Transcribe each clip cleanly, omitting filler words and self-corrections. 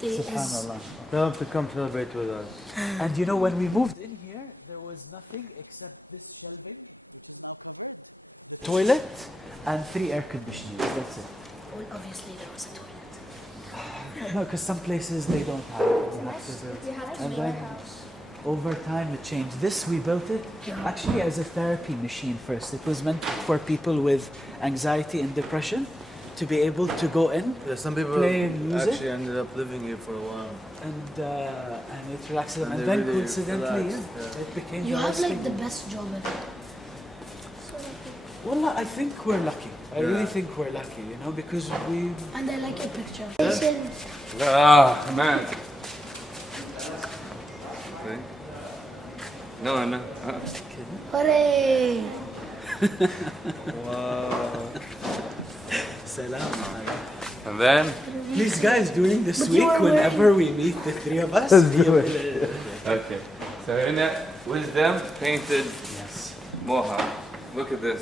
birthday is... Subhanallah. Tell them to come celebrate with us. And you know, when we moved in here, there was nothing except this shelving, which is now covered, the toilet, and 3 air conditioners. That's it. Well, obviously there was a toilet. No, because some places they don't have it. And then over time it changed. This, we built it actually as a therapy machine first. It was meant for people with anxiety and depression to be able to go in, Yeah, some people play music, actually ended up living here for a while. and it relaxed them. And And they then really coincidentally, relaxed, yeah. it became You the have resting like the room. best job ever. Wallah, I think we're lucky. I really Yeah. think we're lucky, you know, because we... And I like your picture. Ah, man. Okay. No, man. Hooray! Wow. Salam alaikum. And then, Please guys, during this But you week, are whenever we meet the 3 of us... Let's do it. okay. So in that wisdom painted Yes. moha. Look at this.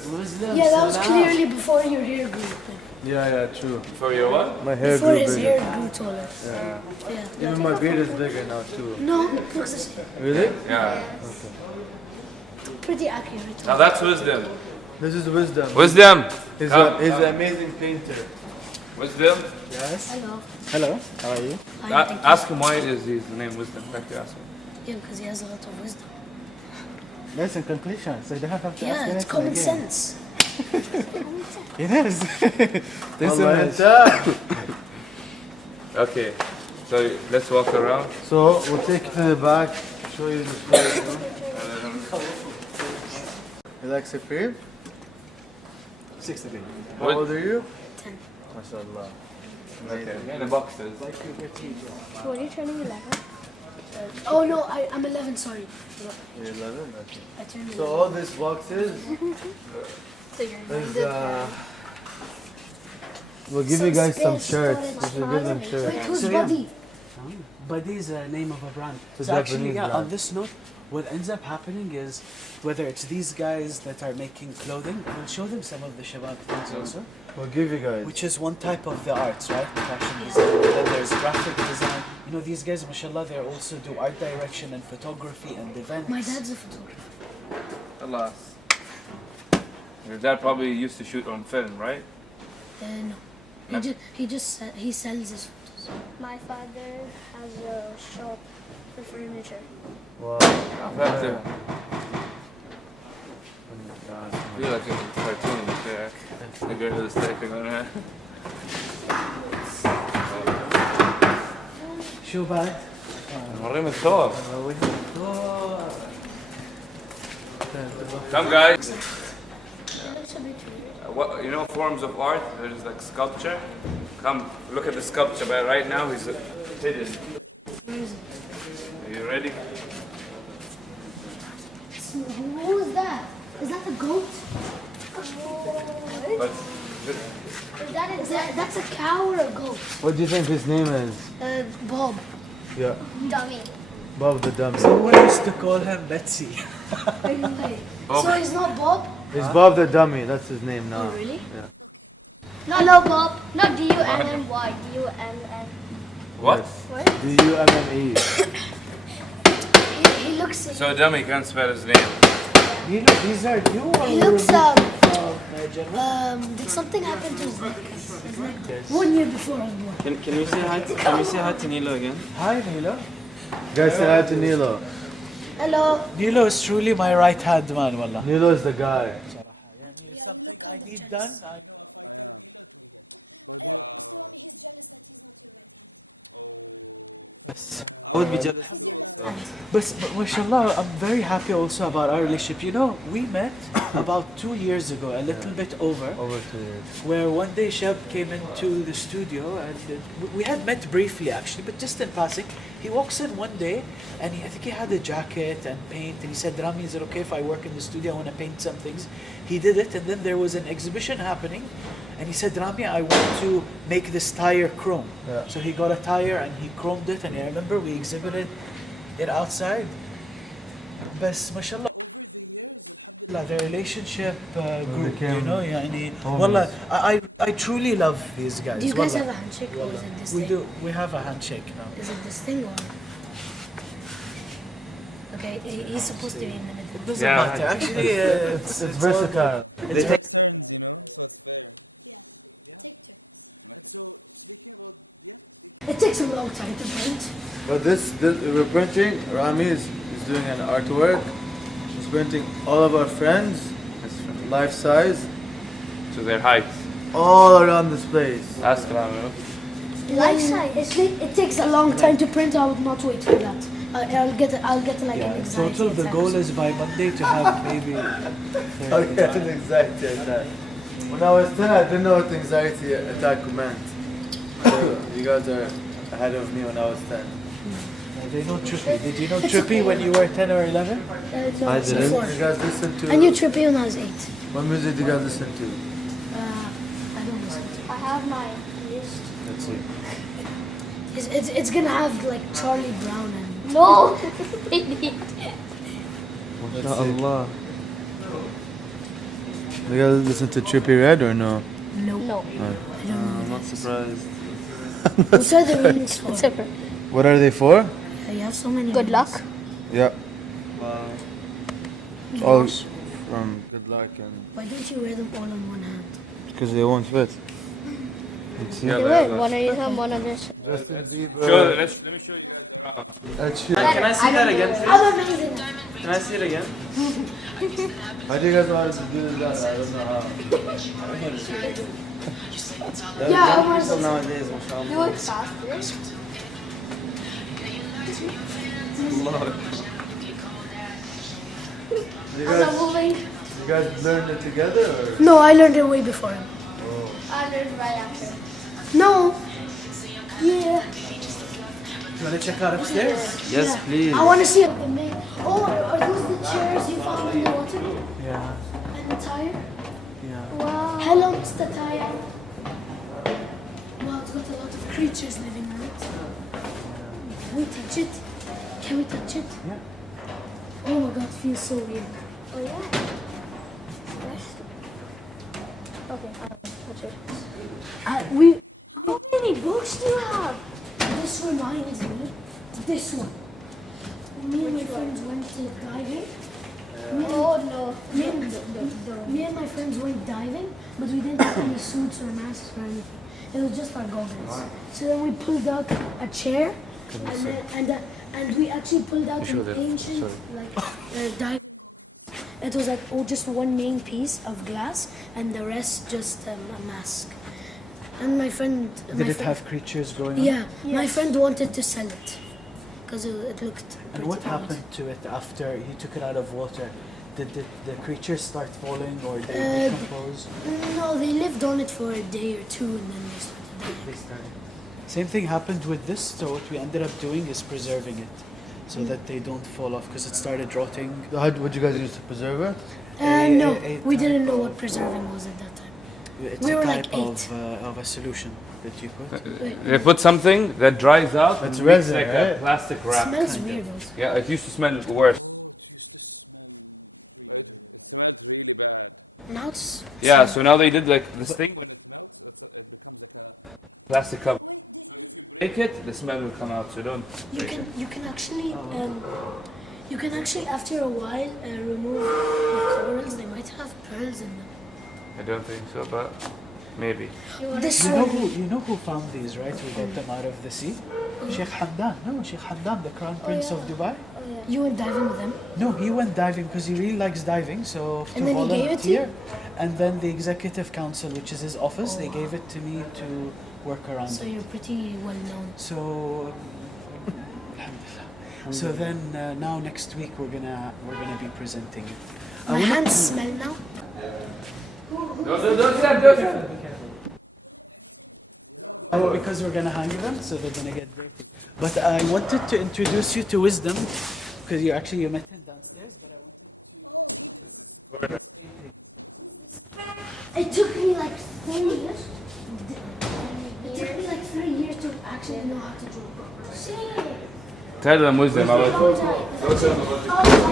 Yeah, that was clearly before your hair grew. Like, Yeah, true. For your what? My hair before grew his bigger. hair grew taller. Yeah. Even my beard is bigger now too. No, it's the same. Really? Yeah. Pretty accurate. Now that's wisdom. This is wisdom. Wisdom. He's an amazing painter. Wisdom. Yes. Hello. Hello, how are you? Fine, thank you. Ask him why is his name Wisdom. Back to ask him. Yeah, because he has a lot of wisdom. That's in conclusion. So you don't have to ask Yeah, it's anything common again. sense. Yes. Wallah, انت. Okay. So let's walk around. So we'll take you to the back, show you the storage room. You like Supreme? 63. How old are you? 10. MashaAllah. Okay. The boxes. What are you turning 11? Oh no, I'm 11, sorry. You're 11? Okay. I turned 11. So all these boxes So you're is, reminded. we'll give you guys some shirts. We should give them Wait, shirts. who's So, yeah. Buddy? Buddy is a name of a brand. It's a So actually, Japanese yeah, brand. on this note, what ends up happening is whether it's these guys that are making clothing, we'll show them some of the Shabab things also, We'll give you guys. which is one type of the arts, right? Fashion design. Then there's graphic design. You know, these guys, mashallah, they also do art direction and photography and events. My dad's a photographer. Alas. Your dad probably used to shoot on film, right? No. He sells his photos. My father has a shop for furniture. Wow. That's it. I feel like it's a cartoon. Yeah. The girl who's typing on her. شو بعد؟ نوريهم الثوب. نرويهم الدور. Come guys. It looks a bit weird. What you know forms of art? There's like sculpture. Come look at the sculpture. But right now he's hidden. Are you ready? Who is that? Is that the goat? But That's a cow or a goat? What do you think his name is? Bob. Yeah. Dummy. Bob the Dummy. Someone used to call him Betsy. So he's not Bob? It's Bob the Dummy. That's his name now. Really? Yeah. Okay. No, Bob. Not D-U-M-M-Y. D-U-M-M. what? D-U-M-M-E. He looks. So dummy can't spell his name. These are you or He looks. Did something happen to his neck? Yes. 1 year before I was born. Can we say hi? Can we say hi to Nilo again? Hi, Nilo. Guys, say hi to Nilo. Hello. Nilo is truly my right hand man, wallah. Nilo is the guy. you Something look I kind of need jealous. done, I know if I tell am. Nilo to get. But Mr. Rami, he's jealous that he's not your right hand. Yes. I would be jealous He's too. your left hand. But mashallah, I'm very happy also about our relationship. You know, we met about 2 years ago, a little bit over, over 2 years. where one day Shab came into the studio and we had met briefly actually, but just in passing. He walks in one day and I think he had a jacket and paint and he said, Rami, is it okay if I work in the studio? I want to paint some things. He did it and then there was an exhibition happening and he said, Rami, I want to make this tire chrome. Yeah. So he got a tire and he chromed it and I remember we exhibited it outside. بس ما شاء الله over the years alhamdulillah the relationship grew, became you know يعني homies. والله I truly love these guys. Do you guys والله. have a handshake or is it this We thing? do. We have a handshake now. Is it this thing or? Okay, he's supposed to be in the middle. It doesn't Yeah. matter. Actually, it's It's versatile. They take turns, you know, so it's fair. Yeah. Yeah. Take turns. And so speaking about It takes a long time to print. But this we're printing. Rami is doing an artwork. He's printing all of our friends, That's from life size, to their height. all around this place. Ask Rami. Life size. It takes a long time to print. I would not wait for that. I'll get like an anxiety total, the attack. goal is by Monday to have maybe. Oh yeah, an anxiety attack. When I was 10, I didn't know what anxiety attack meant. So you guys are ahead of me when I was 10. They know Trippy. Did you know Trippy when you were 10 or 11? No, I it's didn't. four. You guys listen to? I knew Trippy when I was 8. What music do you guys listen to? I don't listen. I have my list. Let's see. It's gonna have like Charlie Brown and No! MashaAllah. You guys listen to Trippy Red or no? No. I'm not surprised. Which are the rings for? Separate. What are they for? You have so many. Good rings. luck. Yeah. Wow. Oh, good luck and Why don't you wear them all on one hand? because they won't fit. Okay, wait, one of these and one of this. Let me show you guys around. Can I see that again, please? I'm amazing. Can I see it again? I think that's what I'm doing that. I don't know how. Yeah, Omar's People also. nowadays, mashallah. Do it faster. You guys learned it together or? No, I learned it way before him. I did it right after. No. Yeah. You want to check out upstairs? Yes, Yeah. please. I want to see it. Oh, are those the chairs you found in the water? Yeah. And the tire? Yeah. Wow. Hello, Mr. Tire. Wow, it's got a lot of creatures living on it. Can we touch it? Can we touch it? Yeah. Oh my god, it feels so weird. Oh, yeah. Okay, that's it. How many books do you have? This reminds me. This one. Me and my friends went to diving. Oh, no. Me and my friends went diving, but we didn't have any suits or masks or anything. It was just our goggles. So then we pulled out a chair, and we actually pulled out an ancient diving goggles. It was like just one main piece of glass, and the rest just a mask. And my friend. Did it have creatures going on? Yeah, my friend wanted to sell it because it looked. And what pretty happened to it after he took it out of water? Did the creatures start falling or they decompose? No, they lived on it for a day or two, and then they started dying. They started. Same thing happened with this. So what we ended up doing is preserving it, so that they don't fall off because it started rotting. How would you guys use to preserve it? No, a we type didn't know of- what preserving was at that time. It's We a were type like of a solution that you put. They put something that dries out. It's and makes resin, like right? a plastic It wrap. smells weird also. Yeah, it used to smell worse. Oh, it used to smell really. It smelled really bad. Now it's. Yeah, so now they did like this thing when it melts, it becomes like a plastic cover. Wait, So if you break it, the smell will come out. So don't. you can actually after a while remove the corals. They might have pearls in them. I don't think so, but maybe. This You know one. who found these, right? Who got them out of the sea? Sheikh Hamdan. No, Sheikh Hamdan, the Crown Prince of Dubai. You went diving with them. No, he went diving because he really likes diving. So to And then he gave it to you? volunteer, and then the executive council, which is his office, they gave it to me to work around So it. you're pretty well known. So, so then now next week we're gonna be presenting it. My hands smell now. Because we're gonna hang them, so they're gonna get dirty. But I wanted to introduce you to Wisdom, because you met him downstairs. But I wanted to. Oh, it took me like 3 years. It took me like 3 years to actually know how to draw. See? Tell them wisdom. Oh, I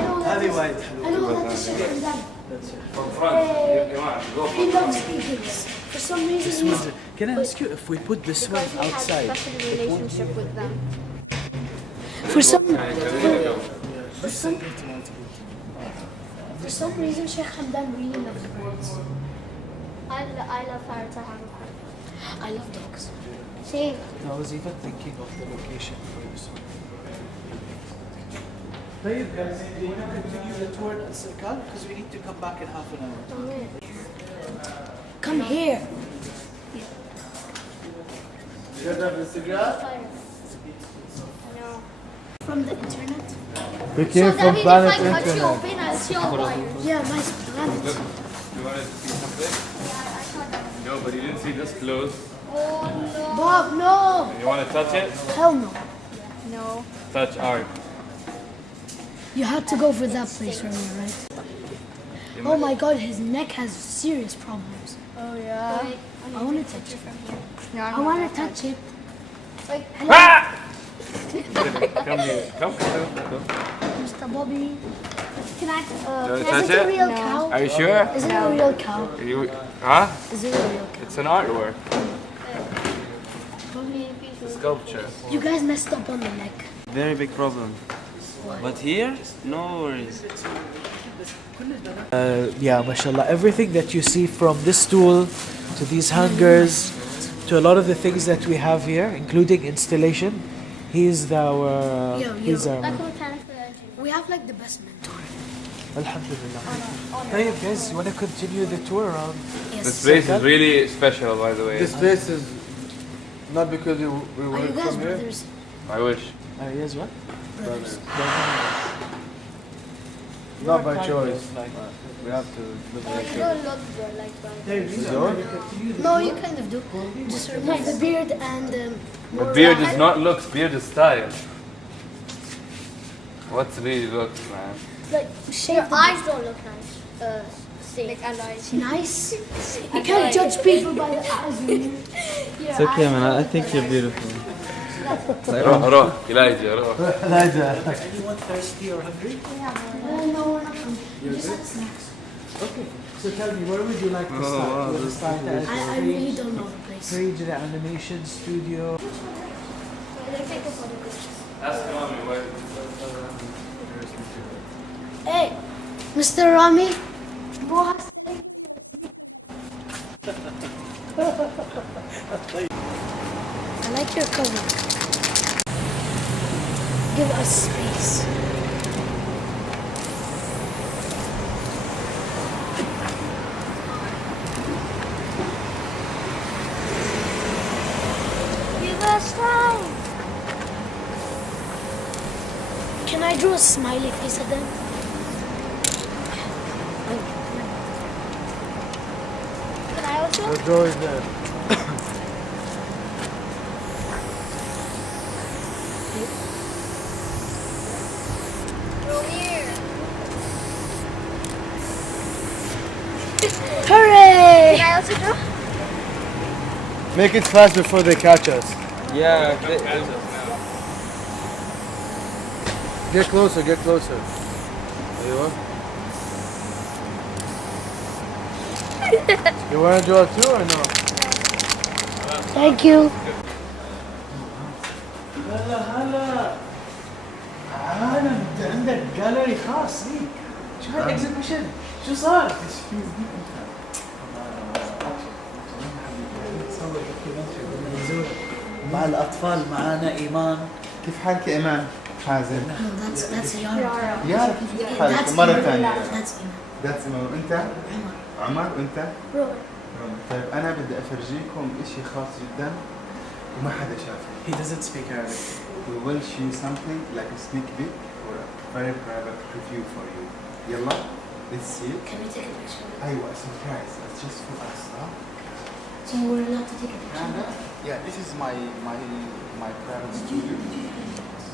know هذه وايد حلوة. I know that the Sheikh Hamdan. From front. You want to go He from loves front. eatings. For some reason, This one's. Can I ask you if we put this one outside, it won't be. for some reason, Sheikh Hamdan really loves birds. I love parrots. I have a parrot. I love dogs. Same. I was even thinking of the location for this one. طيب guys, do you want to continue the tour at Sirkal? Because we need to come back in half an hour. Come here. Fire. No. From the internet. We So came that from means if planet I cut you internet. open, I'll see all wires. Yeah, my planet. Look, you wanted to see something? Yeah, I saw that. No, but you didn't see this close. Oh no. Bob, no. You want to touch it? Hell no. No. Touch art. You had to go for that place earlier, right? Oh my God, his neck has serious problems. Oh yeah. I want to touch it. No, I want to touch it. Like, Come here. Come. Mr. Bobby. can I? You Can touch Is it a it? real No. cow? Are you sure? Is it a real cow? You, huh? Is it a real cow? It's an artwork. It's a sculpture. You guys messed up on the neck. Very big problem. But here, no worries. Yeah, mashallah. Everything that you see from this stool to these hangers to a lot of the things that we have here, including installation, he's our. He's our. Like a mechanical engineer. We have like the best mentor. Alhamdulillah. Hey guys, you want to continue the tour around? Yes. This place is really special, by the way. This place is not because we Are work you guys from here. brothers? I wish. Yes, what? Brothers. Not by choice. We have to live Oh, like you it. don't look good like brothers. We don't? No, you kind of do. Just remove the beard and But beard is not looks, beard is style. What's really looks, man? Like shave your the eyes don't look nice. Like and eyes. nice. You can't judge people by the eyes. It's okay, man. I think you're beautiful. روح روح Elijah روح. Anyone thirsty or hungry? No, we're not hungry. We just had snacks. Okay. So tell me, where would you like to start? wow, You want to start at I really don't know the place. Stage, the animation studio. Take a photo. Ask Rami why. Hey, Mr. Rami. Moha's telling you you're a sneakerhead. I like your cover. Give us space. Give us time. Can I draw a smiley face at them? Can I also? Door is there. From here. Hooray! Can I also draw? Make it fast before they catch us. Yeah, Come catch us now. Get closer, get closer. You want to draw too or no? Thank you. هلا هلا عالم انت عندك جاليري خاص ليك شو هالاكزيبيشن شو صار؟ مع الاطفال معانا ايمان. كيف حالك يا إيمان؟ حازم. That's Yara. يا كيف حالك؟ مرة ثانية. That's ذاتس إيمان وأنت؟ عمر وأنت؟ طيب أنا بدي أفرجيكم إشي خاص جدا وما حدا شافه. He doesn't speak Arabic. We will show something like a sneak peek or a very private review for you. يلا let's see it. Can we take a picture? أيوة surprise. It's just for us. So we're allowed to take a picture? Yeah, this is my private studio.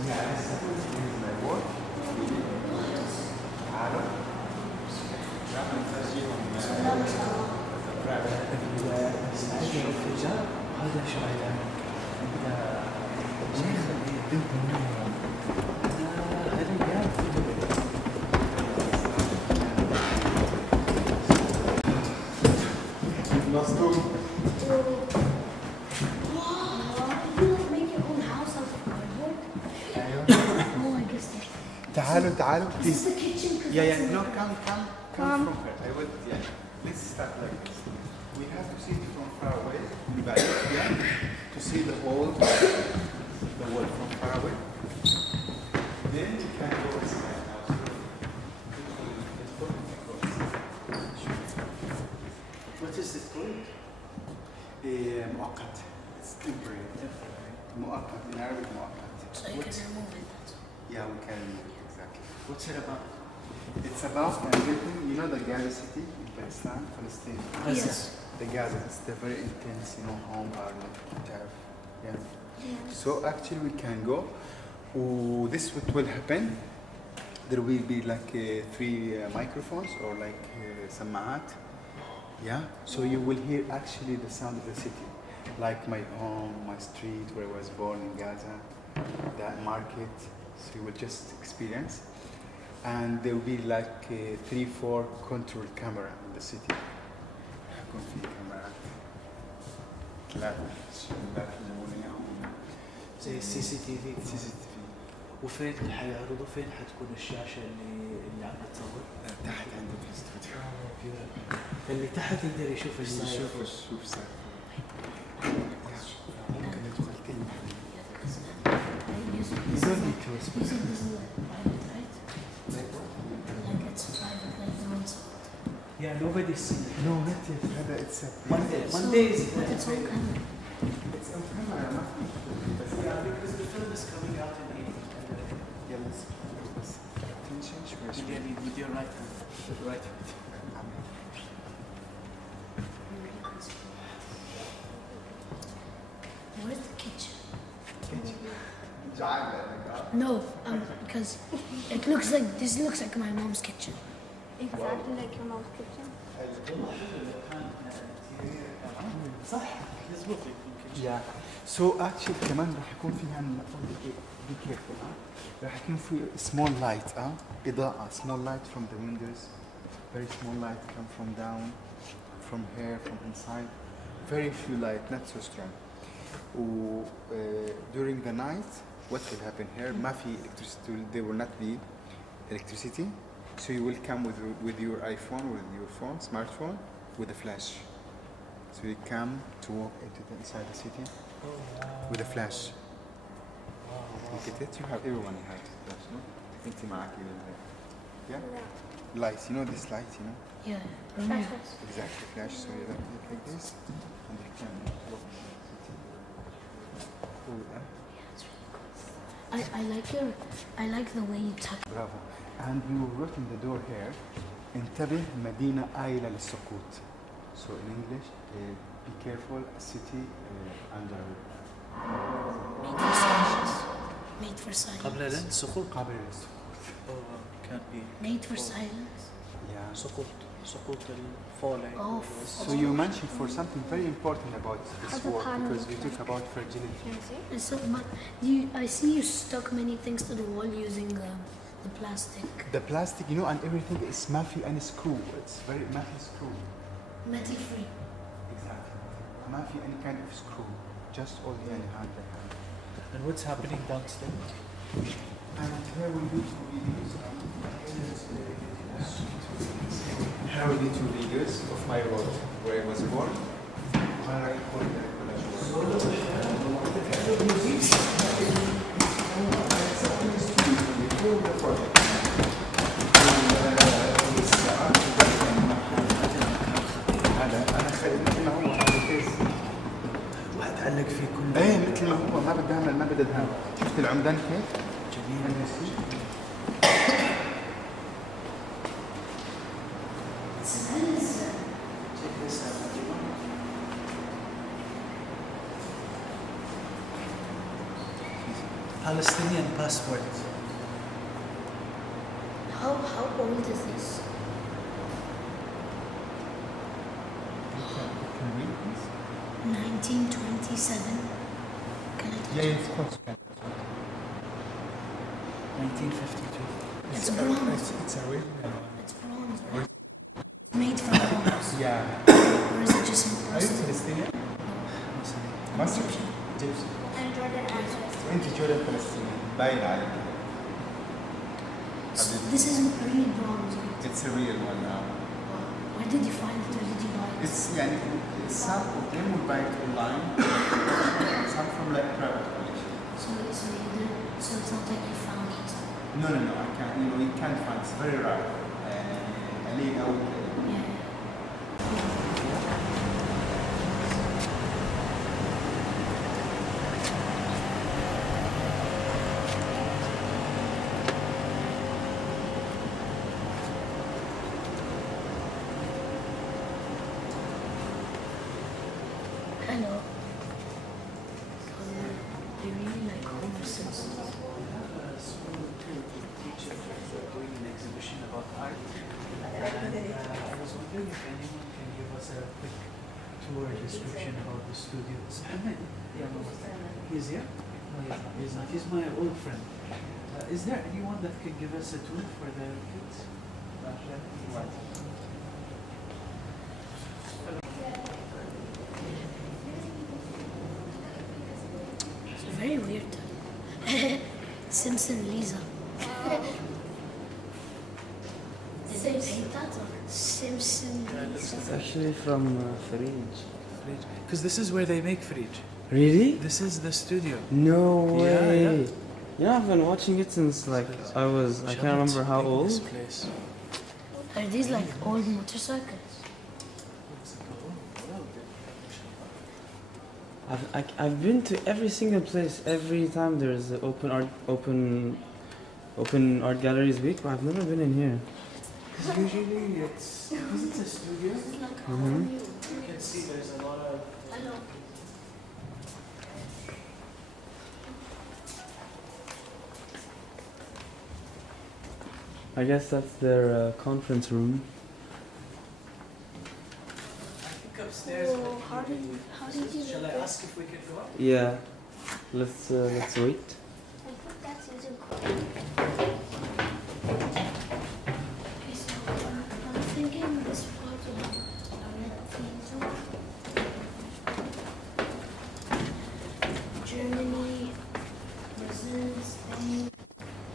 Yeah, this is my work. تعالوا. تعالوا تعالوا. Is this the kitchen? Because Yeah, that's yeah. in No, the Come. Let's start like this. We have to see it from far away. To see the wall from far away. Then you can go inside. What is it called? مؤقت. It's temporary. مؤقت. In Arabic مؤقت. So you can remove it. That's all. Yeah, we can exactly. What's it about? It's about getting, you know, the Gaza city in Palestine, Palestine. Yes. The Gaza, it's the very intense, you know, home army terror. Yeah. So actually we can go. This what will happen. There will be like 3 microphones or like سماعات. Yeah. So you will hear actually the sound of the city, like my home, my street where I was born in Gaza, that market. So you will just experience. And there will be like 3-4 control camera in the city. يكون في كاميرات. لا زي السي سي تي في. CCTV. وفين حيعرضوا فين حتكون الشاشة اللي عم بتصور؟ تحت عندي في الاستوديو. فاللي تحت يقدر يشوف ايش صاير. شوف صار. ممكن يدخل كل واحد. You don't need to respond. Music doesn't like private, right? Like it's private, like no one's. Yeah, nobody's seen it. No, not yet. هذا it's a Monday is It's on camera. It's on camera. ما في. بس Yeah, because the film is coming out in April. يلا بس تنشن شوي شوي. Yeah, with your right hand. Right hand. Where's the kitchen? جعان لأنك ها. No, because it looks like this looks like my mom's kitchen. Exactly like your mom's kitchen. Yeah. So actually كمان راح يكون في عندنا be careful. راح يكون في small light إضاءة small light from the windows, very small light come from down, from here, from inside, very few light, not so strong. During the night, what will happen here? ما في electricity, there will not be electricity, so you will come with your iPhone, with your phone, smartphone, with a flash. So you come to walk into the inside the city with a flash. Look at it. You have everyone has flash, no? أنت معك yeah? Lights. You know this light, you know? Yeah, remember. Exactly. Flash. So you like this, and you can walk. I like the way you tuck. Bravo. And you wrote in the door here, انتبه مدينة آيلة للسقوط. So in English, be careful, a city under. Made for silence. قبل السقوط. قابل للسقوط. Oh, can't be. Made for silence. Yeah. سقوط falling. Oh, So you mentioned for something very important about this work because you talk about fragility. Can you see? So, but I see you stuck many things to the wall using the plastic. The plastic, you know, and everything is mafi and screw. It's very mafi screw. metal free. Exactly. Mafi any kind of screw. Just hold the hand. And what's happening downstairs? And here we do 2 videos. Here we do 2 videos of my road where I was born. أنا مثل ما هو هذا كيس. وهتعلق فيه كل ايه مثل ما هو ما بدي اعمل ما بدي ادهن. شفت العمدان كيف؟ جميل. Palestinian passport. How old is this? Can you read this? 1927. Can I? Yeah, it's close. 1952. It's bronze. It's a real. It's bronze, right? It's made from bronze. Yeah. Or is it just Are you rusted? Palestinian? مصر؟ And Jordan access. انت جولة فلسطيني باين عليك. So this is real bronze. It's a real one now. Where did you find it? Or did you buy it? It's some of them we buy it online. Some from like private collection. So it's not like you found it. No, I can't. You can't find. It's very rare. Alina Yeah. Hello. I really like horses. Doing an exhibition about art. And I was wondering if anyone can give us a quick tour description about the studio. So, Ahmed, he's here? No, he's not. He's my old friend. Is there anyone that can give us a tour for the kids? It's very weird. Simpson Lisa. Simpson Lisa. It's actually from Farij. Because this is where they make fridge. Really? This is the studio. No way. Yeah. You know, I've been watching it since like I can't remember how This old. place. Are these like old motorcycles? I've been to every single place. Every time there's open art galleries week, but I've never been in here. Because usually because it's a studio, Mm-hmm. you can see there's a lot of. I guess that's their conference room. I think upstairs, but shall I ask if we can go up? Yeah. Let's wait. Okay, so I'm thinking this part of a red theater. Germany, Brazil, Spain,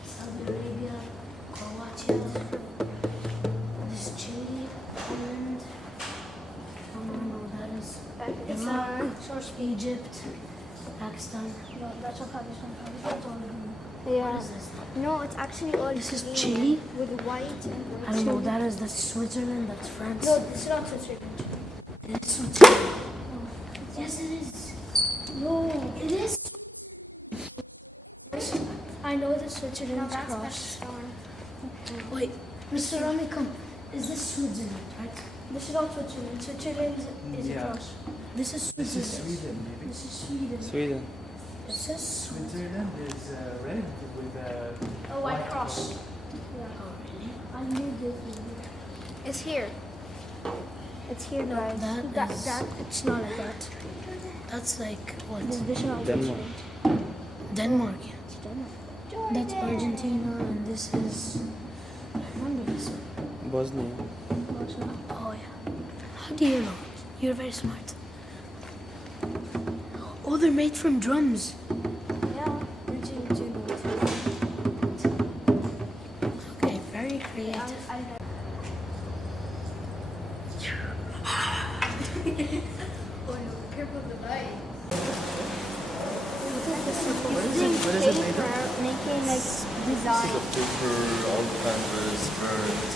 Saudi Arabia, Croatia, this Chile, Poland, I don't remember what that is. Iraq, Egypt, Pakistan. Yeah. What is this? No, it's actually all This is green Chile? with white and white. I don't know what that is. That's Switzerland, that's France. No, this is not Switzerland. It is Switzerland. Yes, it is. No, it is Switzerland. I know the Switzerland's cross. Wait, Mr. Rami, come. Is this Switzerland, right? This is not Switzerland. Switzerland is Yeah. a cross. This is This Switzerland. is Sweden, maybe. This is Sweden. Sweden. It says Switzerland is red with a A white cross. Oh, really? I knew this. It's here. It's here, No, guys. that is- It's not like that. That's like what? This is not Denmark. Denmark. Yeah. That's Argentina, and this is. I remember this one. Bosnia. Oh yeah. How do you know? You're very smart. Oh, they're made from drums. Yeah. Okay, very creative. Oh no, careful of the bike. Making like design. Paper, old canvas, burnt,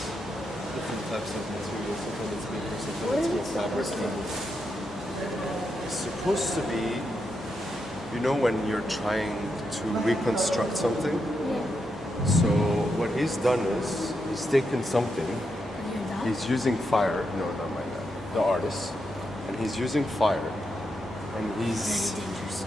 different types of materials. Sometimes it's paper, sometimes it's fabric. It's supposed to be, you know, when you're trying to reconstruct something. Yeah. So what he's done is he's taken something. You're that? He's using fire. No, not my dad. The artist, and he's using fire, and he's Very dangerous.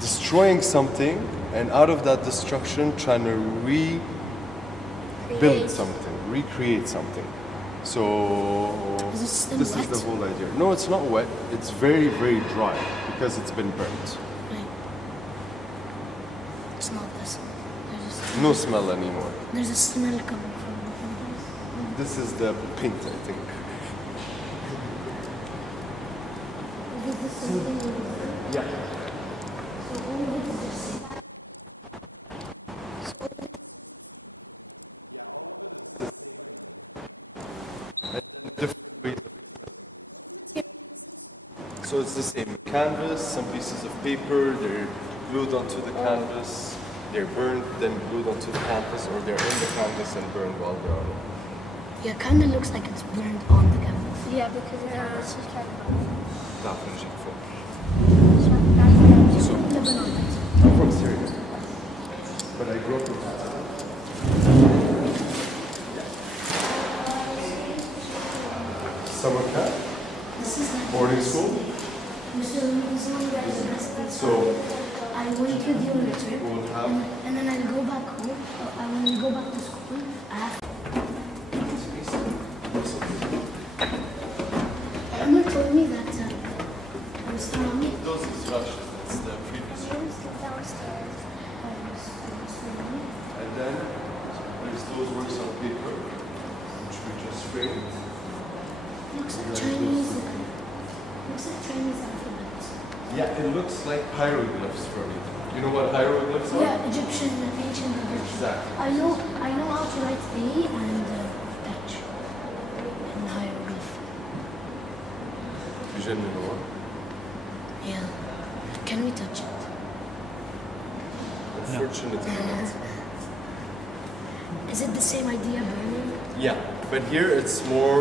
destroying something, and out of that destruction trying to rebuild something, recreate something. So Is it still this wet? is the whole idea. No, it's not wet. It's very, very dry because it's been burnt. Right. It's not this one. No smell anymore. There's a smell coming from This is the paint, I think. Yeah. So it's the same canvas, some pieces of paper, they're glued onto the canvas, they're burned, then glued onto the canvas, or they're in the canvas and burned while they're on it. Yeah, kind of looks like it's burned on the canvas. Yeah, because it's just kind of. تعرف نجيك فوق. It's from Lebanon, right? I'm from Syria, but I grew up in Qatar. Summer camp, This is like boarding school. So I went with you on a trip, we'll have and then I go back home. And when we go back to school, I have. Emma told me that Rami. those instructions. That's the previous one. And then there's those works on paper, which we just framed. Looks like Chinese. Looks like Chinese alphabet. Yeah, it looks like hieroglyphs for me. You know what hieroglyphs are? Yeah, Egyptian, ancient Egyptian. Exactly. I know how to write A and H in hieroglyph. يجننوا. Yeah. Can we touch it? Unfortunately not. Is it the same idea, burning? Yeah, but here it's more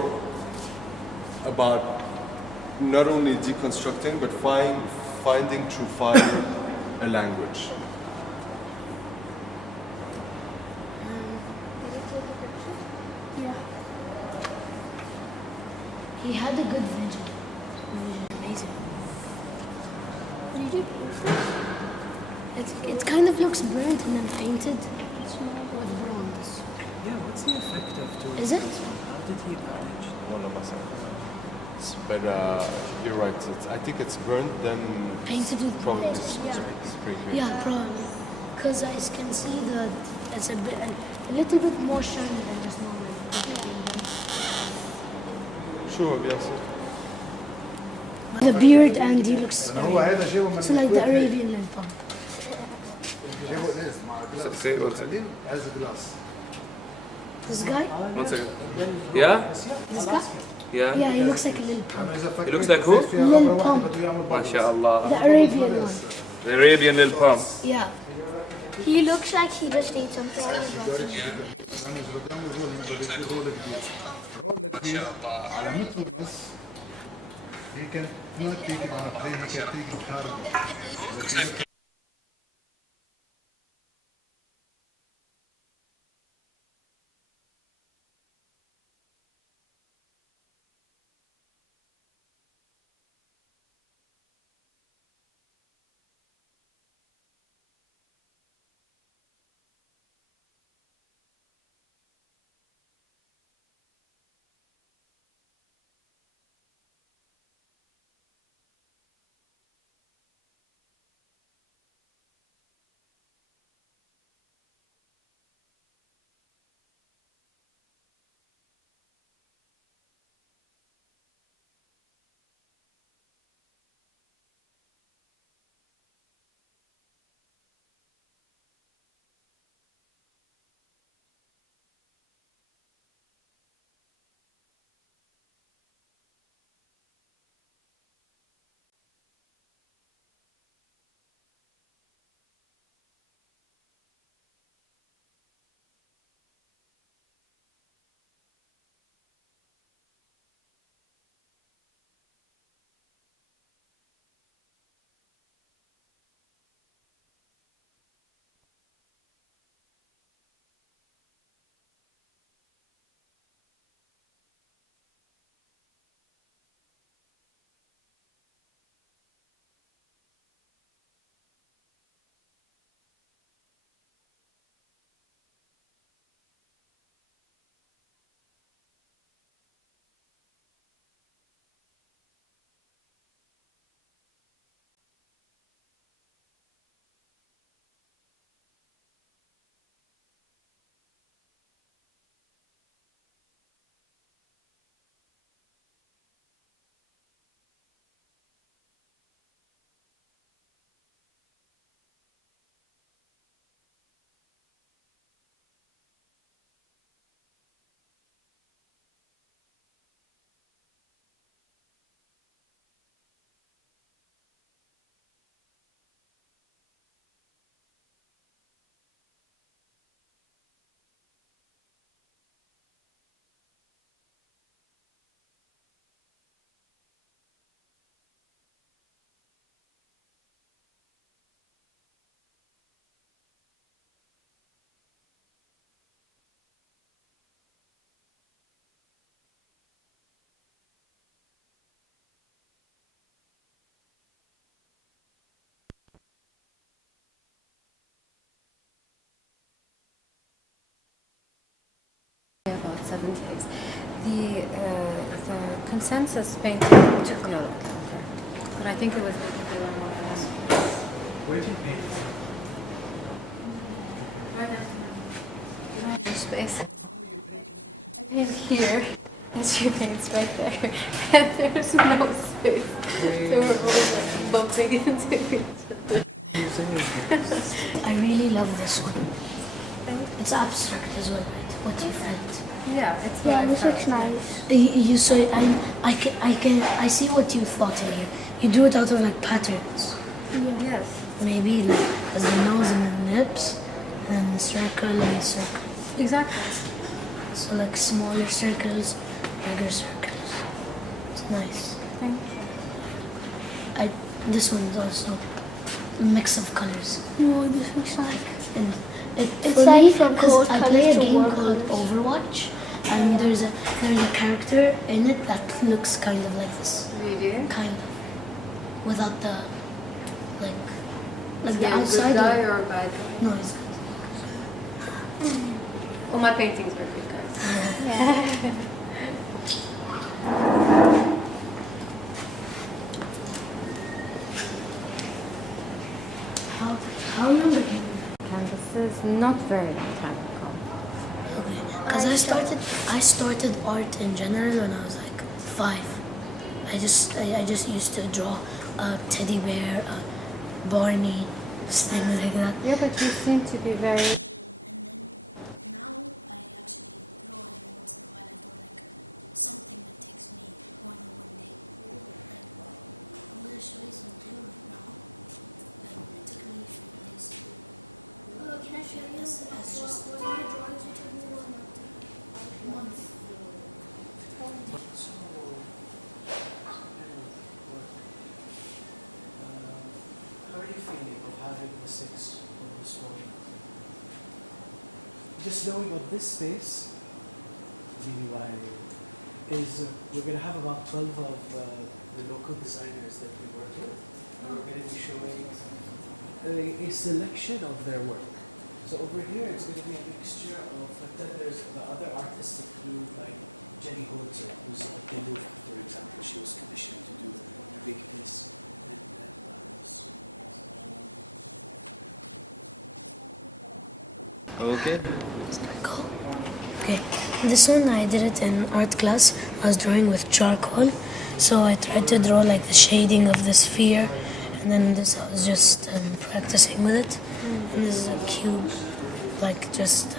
about not only deconstructing, but finding through fire a language. Did you take a picture? Yeah. He had a good vision. Amazing. What do you do? It kind of looks burnt and then painted with bronze. Yeah, what's the effect of doing Is it? this one? How did he manage? والله ما سمعت. But you're right. I think it's burnt, then Painted with probably bronze. spray paint. Yeah, probably. Because I can see that it's a little bit more shiny than just normal. Sure, yes. The beard and he looks هو هذا جابه من so like the Arabian lamp. جابه ناس مع جلاس Say what? خليه از جلاس. This guy? One second. Yeah? This guy? Yeah? Yeah, he looks like a little pump. انا اذا فكرت He looks like who? فيها خبره Lil واحده Pump. بده يعمل ما بابلز. شاء الله. The Arabian one. The Arabian Lil Pump. Yeah. He looks like he just ate something on his butt. لانه اذا بده يعمل رول بده يصير رول كبير. رول كبير على متر ونص. He can not take it on a plane, he can take it cargo. takes. The consensus painting took me a lot longer, but I think it was because they were more fast. Where do you paint? Right next to me. You don't have much space. I paint here, and she paints right there, and there's no space. So we're always like bumping into each other. I really love this one. It's abstract as well, right? What you felt. Yeah, it's Yeah, what I this felt. looks nice. You so I see what you thought here. You do it out of like patterns. Yes. Maybe like as the nose and the lips, and then the circle and the circle. Exactly. So like smaller circles, bigger circles. It's nice. Thank you. This one is also a mix of colors. No, this looks nice. And It's for like me, from because cold I play a colors to game warm called colors. Overwatch, and there's a character in it that looks kind of like this, Really? kind of, without the like Is the he a outside. good guy or a bad guy? No, he's good. All my paintings are good guys. Yeah. How long have you been? Canvases, not very long time ago. Okay, because I started art in general when I was like 5. I just used to draw a teddy bear, a Barney, things like that. Yeah, but you seem to be very... And then now I actually draw every once in a while. I draw like something that takes me more than one day. Like, I'm gonna show you something right now. It took me 4 days to do. Can I show you? That's just What are your drawings you took me 1 month? month. How are you feeling of having the 6 on this one? Just knowing of this space, BBY, is we're going to have about 12 of the local designers that we work with. And we're going to be showing a selection of their work. So over here it's going to be a mixture of, but then there's the other artists include like Jenny Holzer, who's at the Louvre, for example. She was commissioned to do a big piece. And others. Okay. Go. Okay, this one I did it in art class. I was drawing with charcoal, so I tried to draw like the shading of the sphere, and then this I was just practicing with it. And this is a cube, like just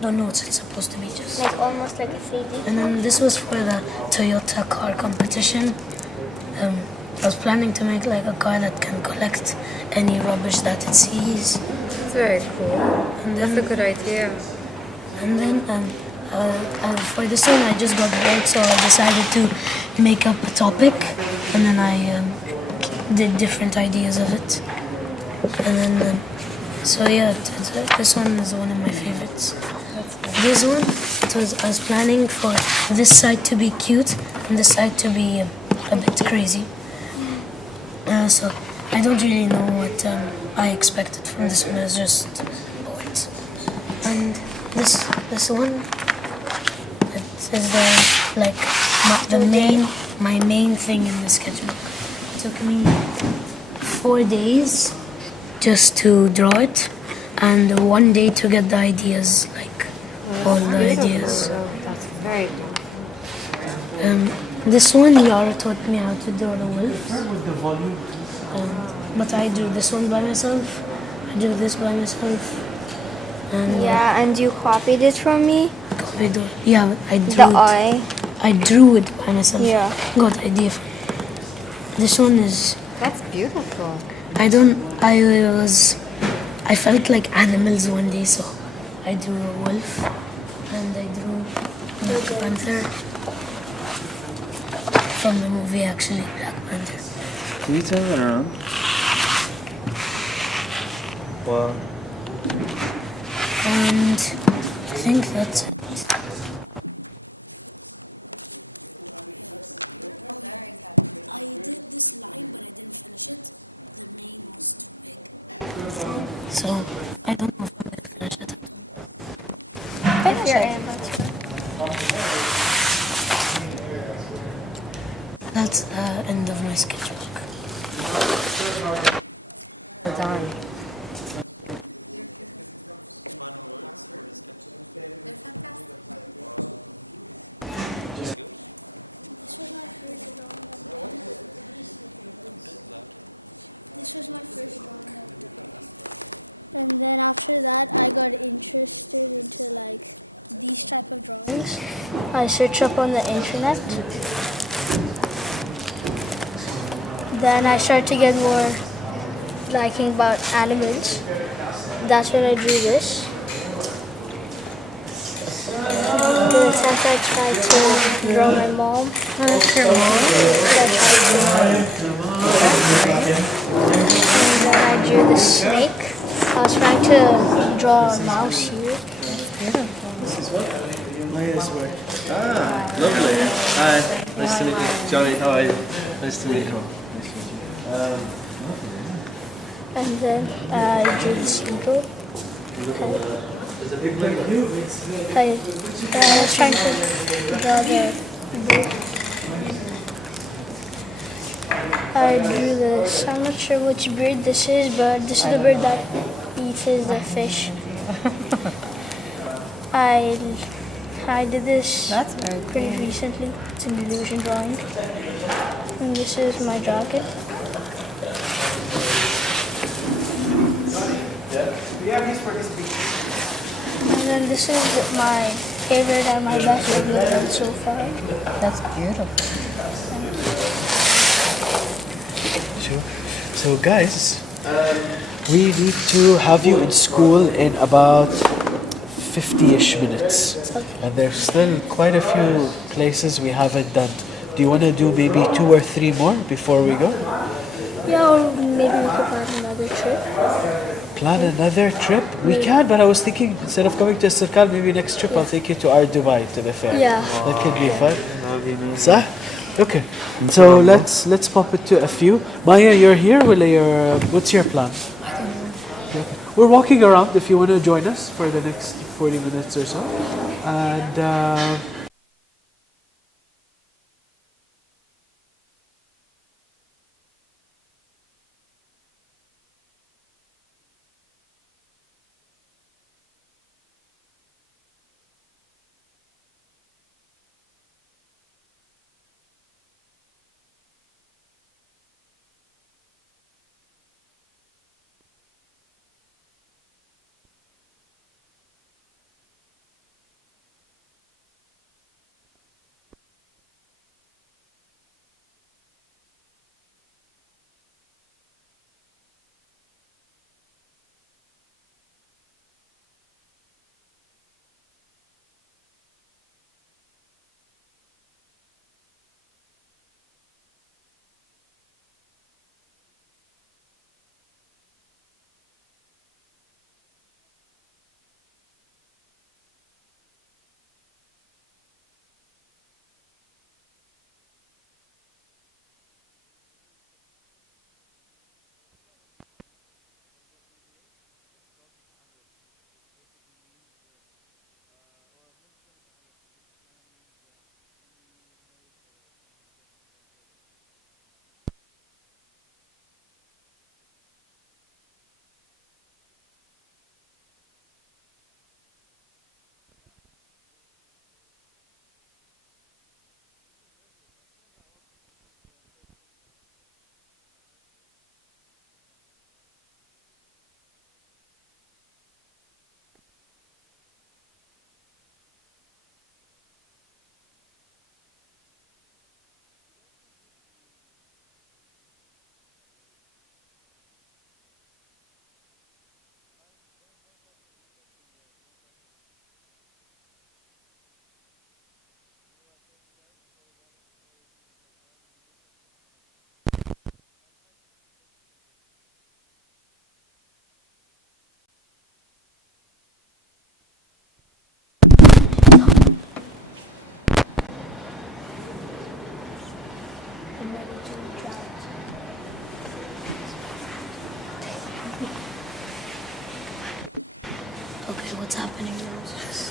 don't know what it's supposed to be, just. Like almost like a 3D. And then this was for the Toyota car competition. I was planning to make like a car that can collect any rubbish that it sees. That's very cool. And That's a then, good idea. and then for this one, I just got bored, so I decided to make up a topic, and then I did different ideas of it. And then, so yeah, this one is one of my favorites. This one, I was planning for this side to be cute and this side to be a bit crazy. So I don't really know what I expected from this one. I was just bored. And this one, it is my main thing in the sketchbook. It took me 4 days just to draw it, and 1 day to get the ideas, like all the ideas. That's very beautiful. This one, Yara taught me how to draw the wolves. But I do this one by myself. I do this by myself. And Yeah, and you copied it from me? yeah, I The drew it. eye. I drew it by myself. Yeah. Got the idea. This one is. That's beautiful. I felt like animals one day, so I drew a wolf, and I drew Black Panther from the movie, actually, Black Panther. Can you turn that around? Wow. And I think that's it. I did this line, but I didn't finish it. The main was too big. So I don't know if I'm gonna finish it at all. If you're able to. That's the end of my sketchbook. Done. This was my first drawing. And then after that, I got interested into like these type of drawings. I searched up on the internet. Then I started to get more liking about animals. That's when I drew this. The attempt I tried to draw my mom. Oh, that's your mom? I tried to. And then I drew the snake. I was trying to draw a mouse here. Lovely. Hi. Nice to meet you. Johnny, how are you? Nice to meet you. And then I drew the seagull. I was trying to draw the bird. I drew this. I'm not sure which bird this is, but this is the bird that eats the fish. I did this That's very cool. pretty recently. It's an illusion drawing. And this is my jacket. And then this is my favorite and my best favorite so far. That's beautiful. Sure. So guys, we need to have you in school in about 50-ish minutes. And there's still quite a few places we haven't done. Do you want to do maybe 2 or 3 more before we go? Yeah, or maybe we could plan another trip. Plan another trip? We can, but I was thinking instead of coming to Sirkal, maybe next trip I'll take you to our Dubai, to the fair. Yeah. That could be fun. That would be amazing. Sah? Okay. So let's pop it to a few. Maya, you're here. What's your plan? We're walking around if you want to join us for the next 40 minutes or so. And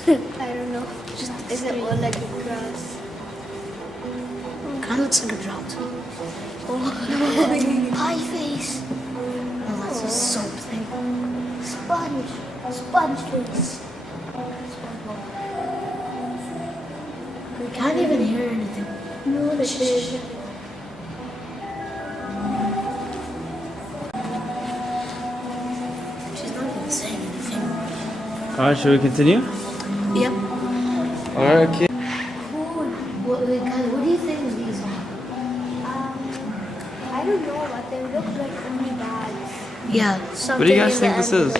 I don't know. Is it more like a grass? Kind of looks like a drought. Pie face. Oh, that's a soap thing. Sponge. Sponge face. We can't even hear anything. No, it is. She's not even saying anything. Alright, should we continue? Yep. Alright, okay. What do you think of these are? I don't know, but they look like only bags. Yeah. What do you guys think this is?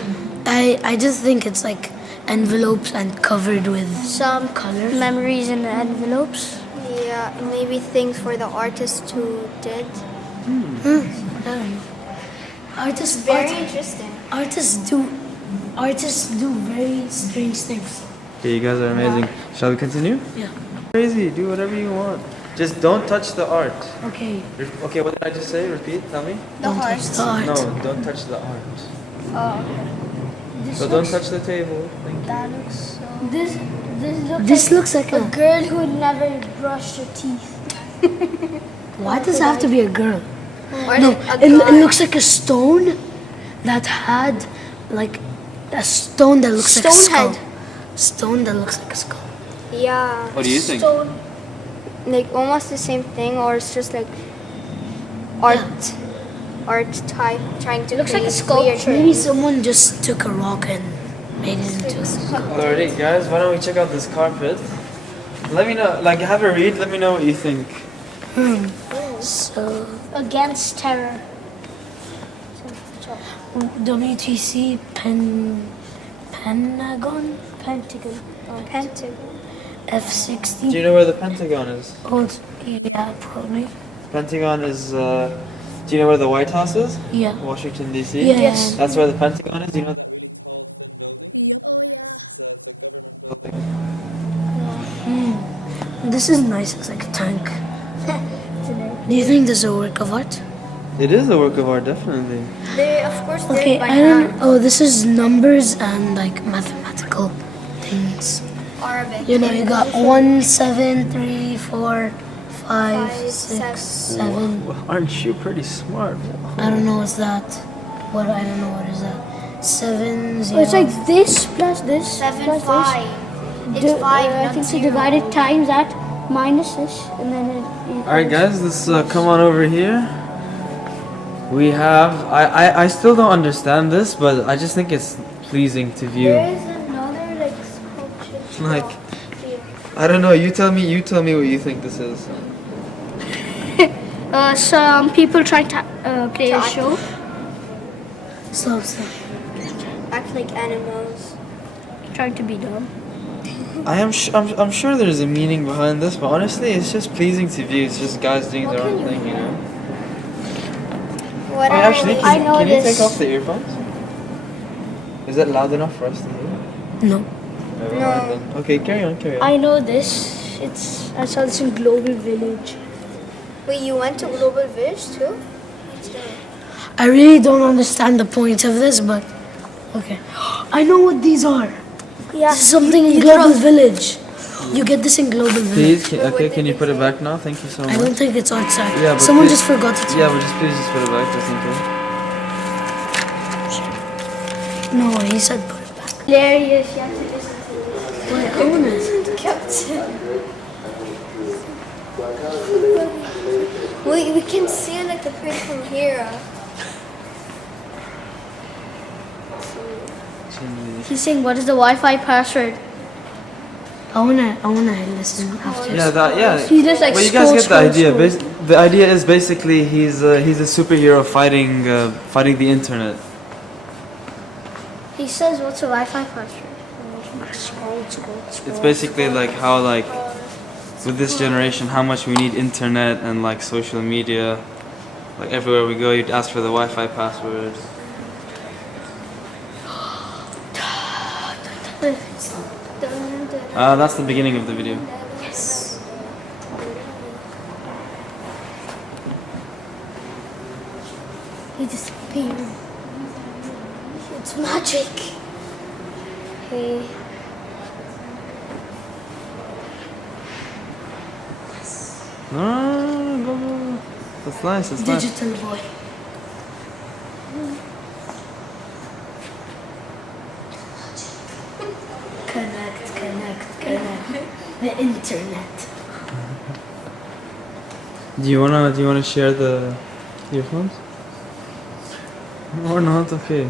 I just think it's like envelopes and covered with Some memories in the envelopes. Yeah, maybe things for the artist who did. I don't know. Artists Interesting. artists do very strange things. Okay, you guys are amazing. Shall we continue? Yeah. Crazy, do whatever you want. Just don't touch the art. Okay. Okay, what did I just say? Repeat, tell me. The heart. No, don't touch the art. Oh, okay. So don't touch the table. Thank you. That looks so. This looks like A girl who never brushed her teeth. Why does it have to be a girl? Or No, a it guy. looks like a stone that had like a stone that looks like a Stone skull. head. Stone that looks like a skull. Yeah. What do you think? So, like almost the same thing, or it's just like art type trying to Looks create like a weird sculpture. Maybe things. someone just took a rock and made it into a skull. Alrighty, guys, why don't we check out this carpet? Let me know, like, have a read. Let me know what you think. So, Against terror. WTC Pentagon Pentagon. F-60. Do you know where the Pentagon is? Oh, yeah, probably. Pentagon is, do you know where the White House is? Yeah. Washington, D.C.? Yes. That's where the Pentagon is. You know that really tall, thin building? Yep. Oh yeah. It's a government building. This is nice. It's like a tank. Do you think this is a work of art? It is a work of art, definitely. They of course did Okay, by I don't. hand. Oh, this is numbers and like mathematical things. Arabic. You know, you got 1, 7, 3, 4, 5, 6, 7. Aren't you pretty smart? I don't know what's that. What I don't know what is that. 7, 0. It's like this plus this plus this. 5. I think so. Divided times that minus this, and then it. Alright guys, let's come on over here. We have, I still don't understand this, but I just think it's pleasing to view. There is another like sculpture. Like, here. I don't know, you tell me what you think this is. Some people trying to play a show. Stop. Act like animals. Trying to be dumb. I'm sure there's a meaning behind this, but honestly, it's just pleasing to view. It's just guys doing their own thing, you know? What Oh, are actually, they? I know can you this. take off the earphones? Is it loud enough for us to hear? No. No. Okay, carry on. I know this. I saw this in Global Village. Wait, you went to Global Village too? I really don't understand the point of this, but okay. I know what these are. Yeah. This is something in Global Village. You get this in Global Village. Please, can you put it back now? Thank you so much. I don't think it's outside. Yeah, but Someone please- just forgot it. Yeah, but please just put it back. That's okay. No, he said put it back. Hilarious. You have to listen to this. Wait, I want it. We can see like the print from here. He's saying, "What is the Wi-Fi password?" I wanna listen after. Yeah. He just like Well, you guys scroll, get the idea. scroll. The idea is basically he's a superhero fighting the internet. He says, "What's a Wi-Fi password?" It's basically like how with this generation how much we need internet and like social media. Like everywhere we go, you'd ask for the Wi-Fi password. That's the beginning of the video. Yes. He disappeared. It's magic. Hey. No, go, go. That's nice. That's nice. Digital boy. Connect. The internet. Do you wanna share the earphones? Or not? Okay.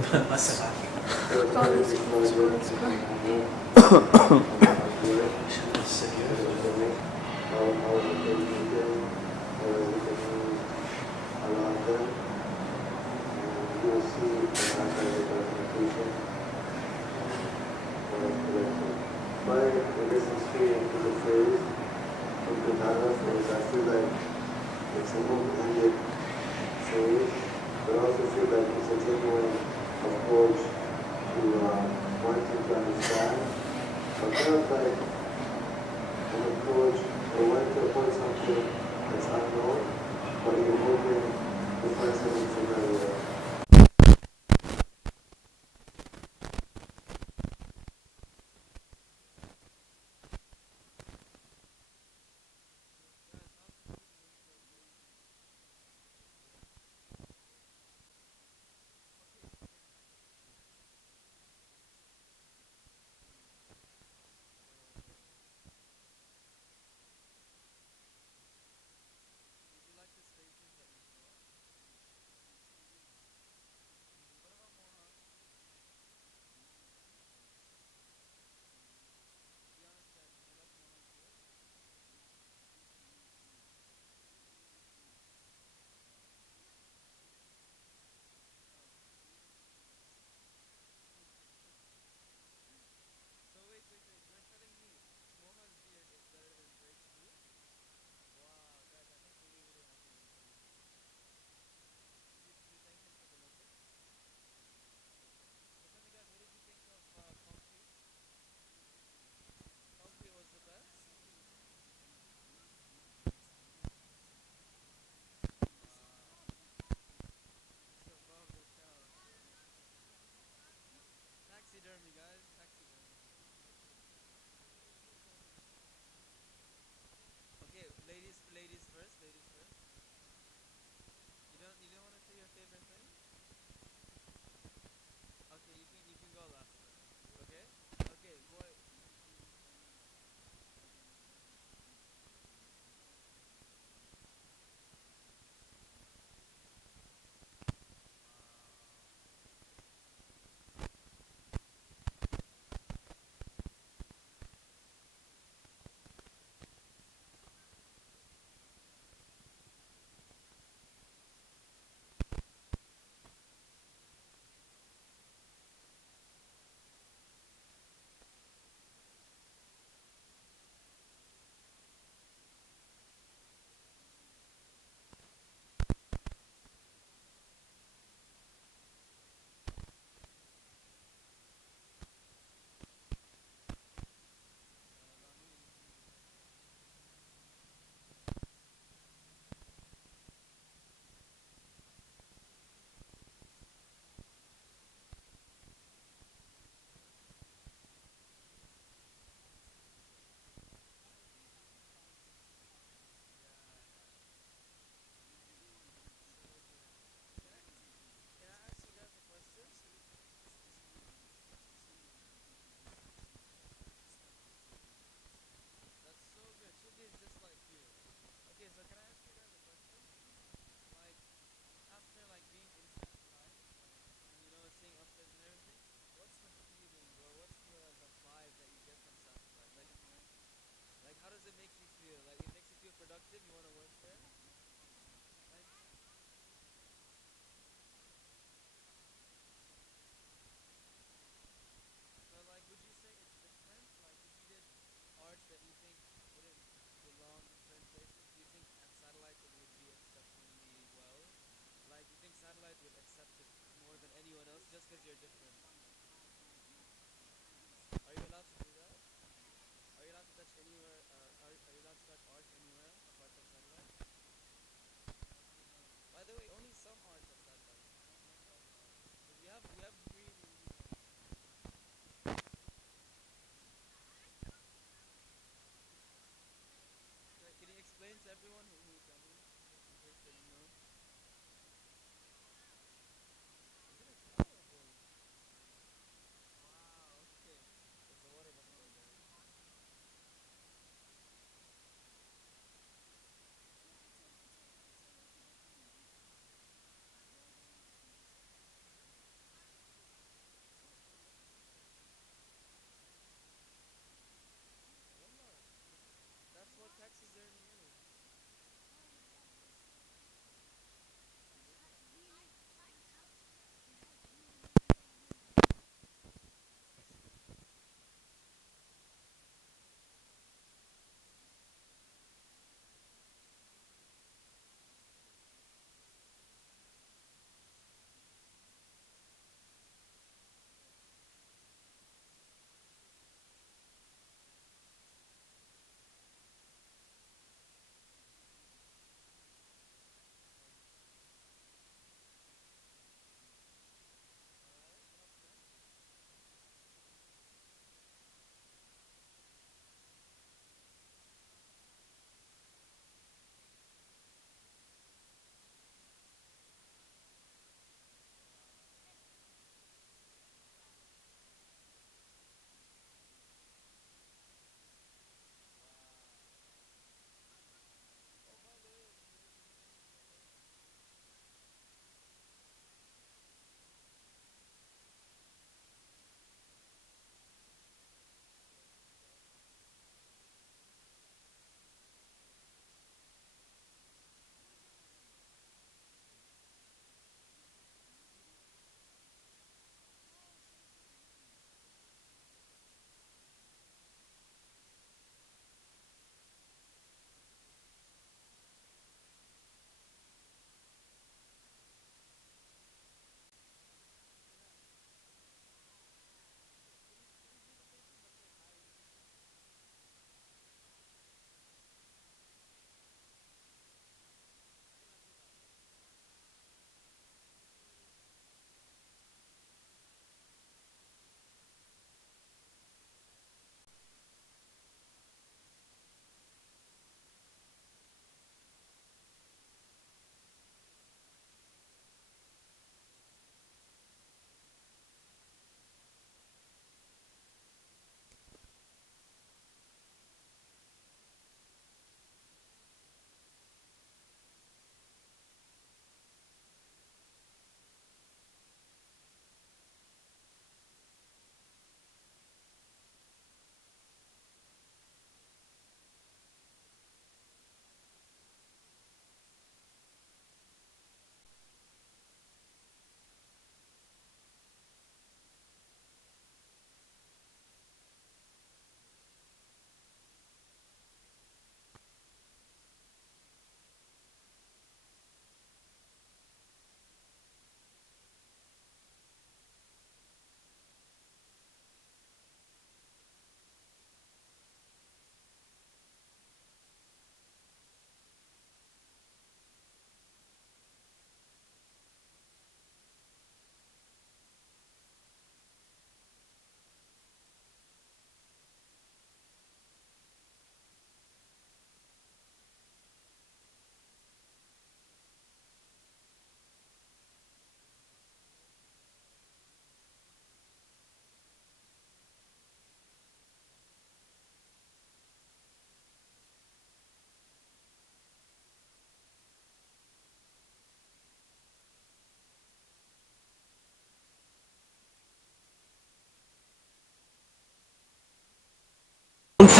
My biggest experience with the phrase of the Tanas is I feel like it's a open-ended phrase, but I also feel like it's a genuine approach to wanting to understand. So I felt like an approach or wanting to approach something that's unknown, but you're hoping to find something familiar.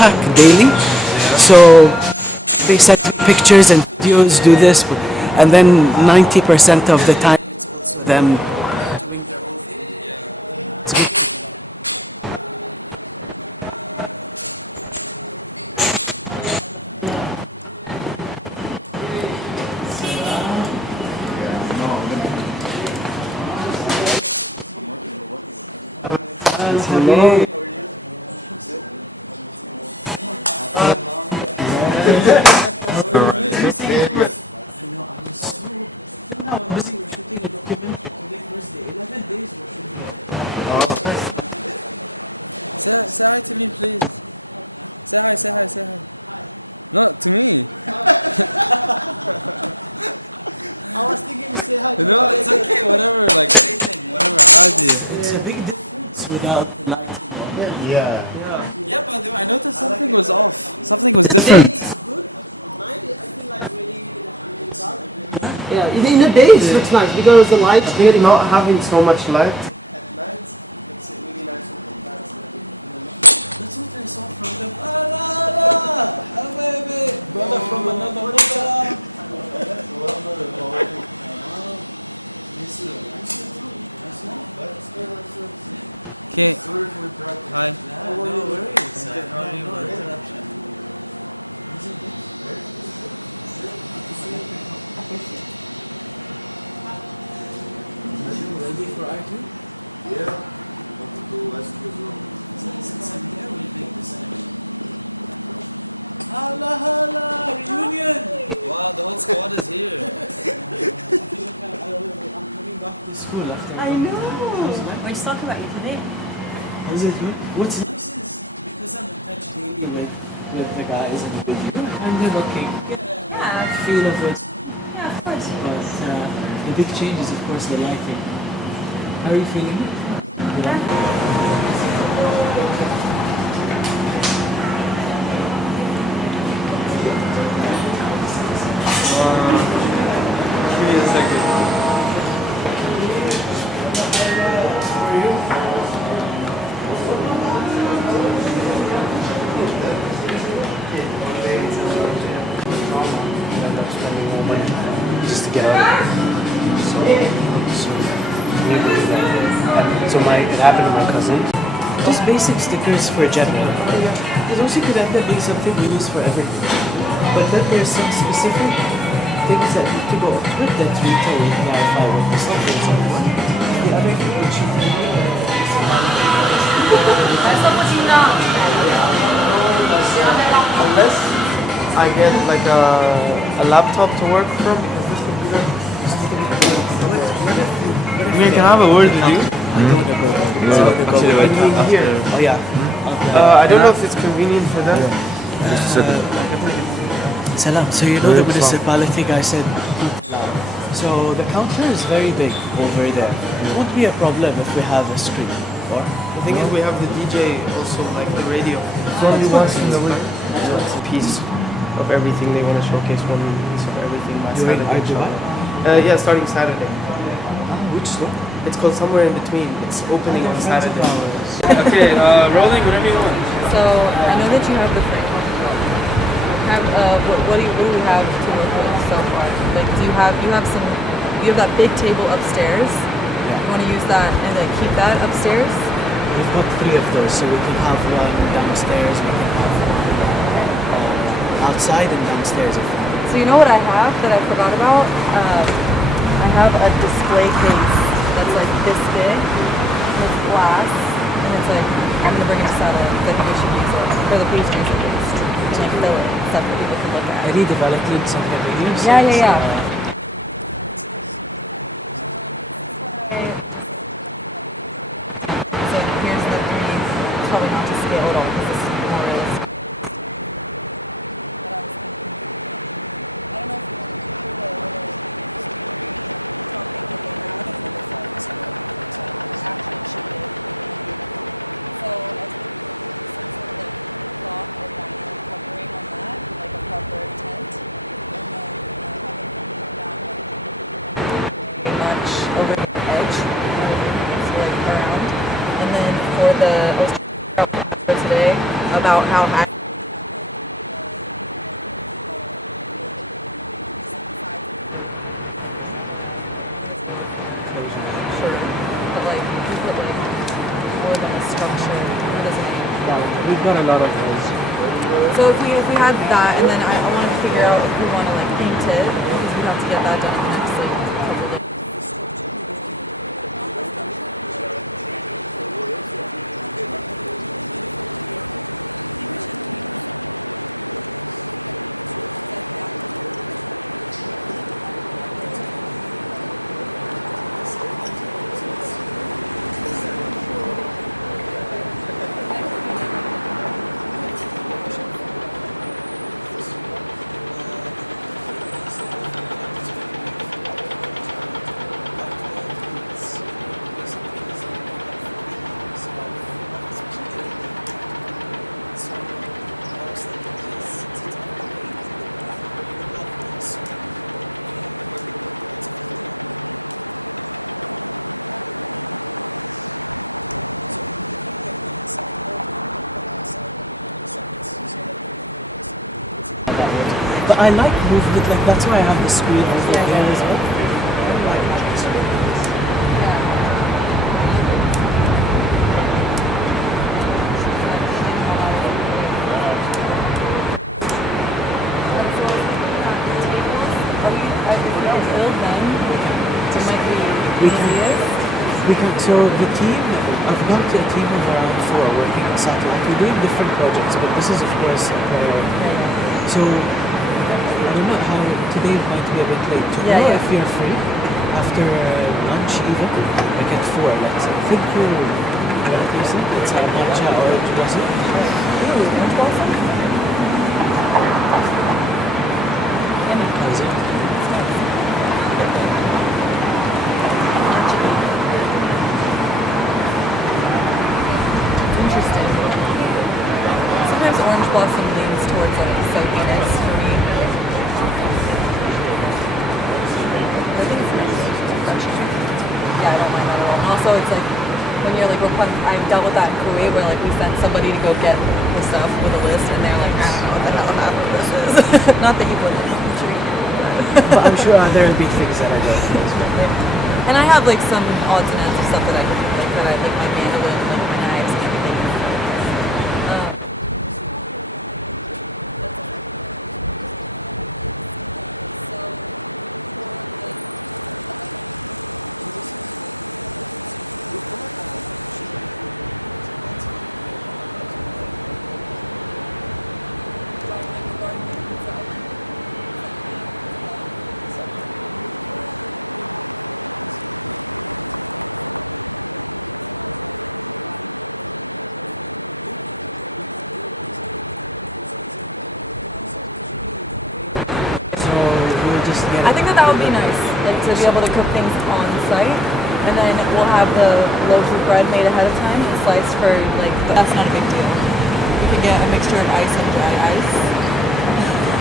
hack daily. So they send pictures and videos, do this, and then 90% of the time it's also them doing their own thing. It's good. Hello. Now I'm busy shooting a documentary. Today, first day, 11 days we're shooting it. Say hi to me, please. Say hi, say hi, say hi. No, to me. I was thinking to say hi. No, it's okay, whatever, like anything, whatever, howdy. It's a big difference without the lighting. Yeah. Yeah, but I noticed something was off. Something was different. Yeah, in the day it looks nice because the light here not having so much light. At night, it's really nice and contrast. That's what I saw from them. Ah, baby, brother from another mother. Okay. Hi. No worries. No interruption. Ready for R2? Yeah. Want to go west as well. Since I'm here, we'll make this Hala hala! Reunion! Wow, the whole squad is here. I'm coming back to school after. I know. We're just talking about you today. How's it going? What's nice is because I'm in touch daily with the guys and with you, and they're looking, get a feel of it. Yeah, of course. But the big change is, of course, the lighting. How are you feeling? You like it? Give me a second. Just to get out. So it happened to my cousin. Just basic stickers for general. Because also could end up being something we use for everything. But then there's some specific things that need to go with that retail with Wi-Fi with the stickers. Unless I get like a laptop to work from because this computer is totally What if Amir, can I have a word with you? I don't want to go there because I want to go actually, with wait. my here. Oh yeah. I don't know if it's convenient for them. Salam. So you know the municipality guy said. So the counter is very big over there. It won't be a problem if we have a screen. Or The thing is, we have the DJ also, like the radio. It's a piece of everything. They want to showcase one piece of everything by During Saturday. July? inshallah. Yeah, starting Saturday. which store? It's called Somewhere in Between. It's opening on Saturday. Okay, rolling whenever you want. So I know that you have the frame. What do we have to work with so far? Like, you have that big table upstairs. You want to use that and like keep that upstairs? We've got 3 of those, so we can have one downstairs, we can have one outside and downstairs if we want. So you know what I have that I forgot about? I have a display case that's like this big with glass, and it's like I'm gonna bring it to Sada. I think we should use it for the pastries at least, and like fill it and stuff that people can look at. I need developed something with you. Yeah. So here's the 3. It's probably not to scale at all because this is more realistic. But I was thinking, I don't know if you want to do the topic that they have on the side. So actually should be. So I was thinking some sort of like cloth or vinyl covering on that, like a proper tent. And then have it come down like very much over the edge. So like around. And then for the, I was trying to figure out for today about how high we've got a lot of those. So if we had that, and then I want to figure out if we want to like paint it, because we have to get that done in the next like couple days. But I like moving it like that's why I have the screen over there as well. We can, so the team, I've got a team of around 4 working on satellite. We're doing different projects, but this is of course a priority. So I don't know how, today might be a bit late. Tomorrow if you're free, after lunch even, like at 4, let's say. Think you want to do something? It's a matcha or blossom. Orange blossom? Interesting. Sometimes orange blossom leans towards like soapiness for me. But I think it's nice. It's refreshing. Yeah, I don't mind that at all. And also it's like when you're like I've dealt with that in Kuwait where like we sent somebody to go get the stuff with a list and they're like, I don't know what the hell half of this is. Not that you wouldn't, I'm sure you would, But I'm sure there will be things that I don't know. And I have like some odds and ends of stuff that I could like that I like my mandolin, like my knives, anything. I think that would be nice, like to be able to cook things on site, and then we'll have the loaves of bread made ahead of time and sliced for like. That's not a big deal. We can get a mixture of ice and dry ice.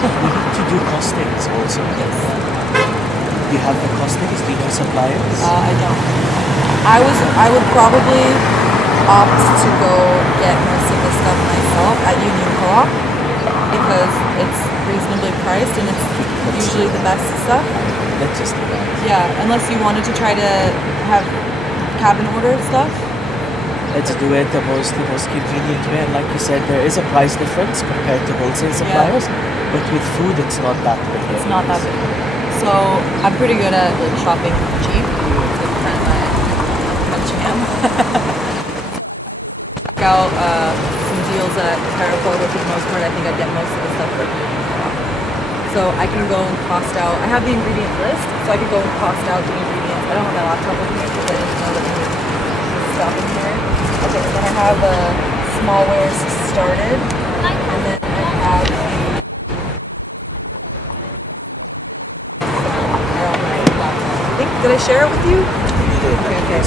We need to do costings also. Yes. Do you have the costings? Do you know suppliers? I don't. I would probably opt to go get most of the stuff myself at Union Co-op because it's reasonably priced and it's usually the best stuff. That's just yeah, unless you wanted to try to have cabin order stuff. Let's do it the most convenient way. And like you said, there is a price difference compared to wholesale suppliers, but with food, it's not that big. It's not that big. So I'm pretty good at like shopping cheap. Check out some deals at Carrefour, but for the most part, I think I get most of the stuff for free. So I can go and cost out. I have the ingredient list, so I could go and cost out the ingredients. I don't have my laptop with me because I didn't know that we would stuff in here. Okay, then I have smallwares started, and then I have. Did I share it with you? Okay.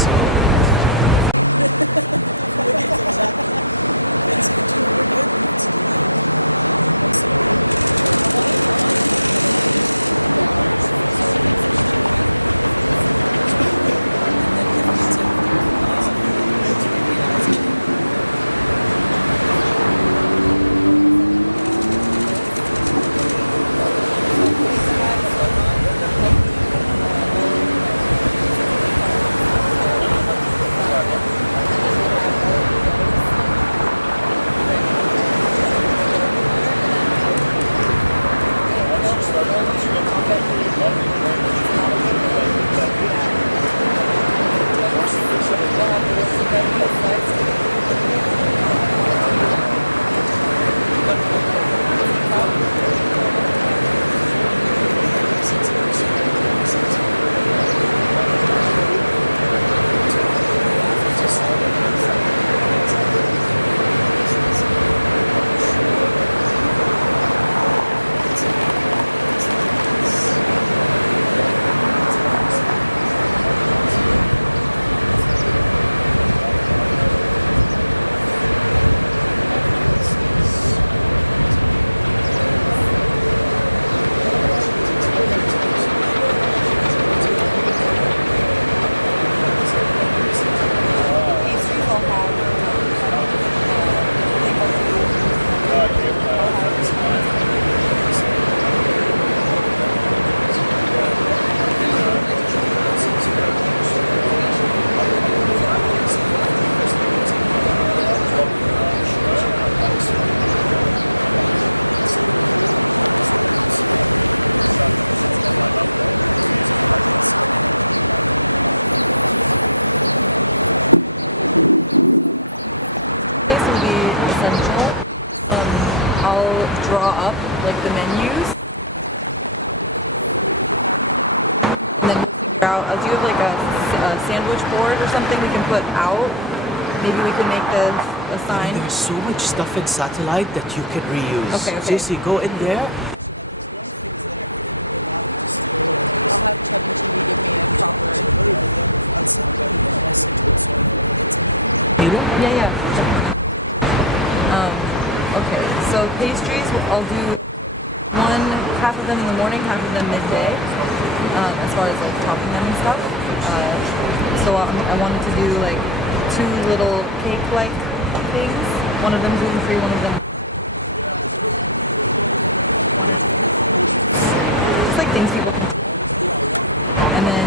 essential. I'll draw up like the menus, and then we'll figure out. Do you have like a sandwich board or something we can put out? Maybe we can make a sign. There's so much stuff in satellite that you can reuse. Okay, okay. Seriously, go in there. I'll have Chubby TV give me a proper. I'll send you a message also. Yeah. Okay, so pastries, I'll do half of them in the morning, half of them midday, as far as like topping them and stuff. So I wanted to do like 2 little cake-like things. One of them gluten-free, one of them. It's like things people can do. And then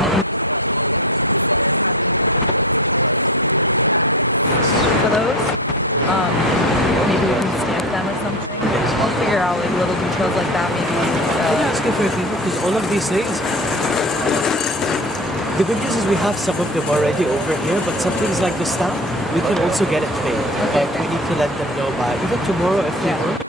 for those, maybe we can stamp them or something. I'll figure out like little details like that. Maybe. That's good for people because all of these things. The good news is we have some of them already over here, but some things like the stamp, we can also get it made. Okay. We need to let them know by even tomorrow if we know.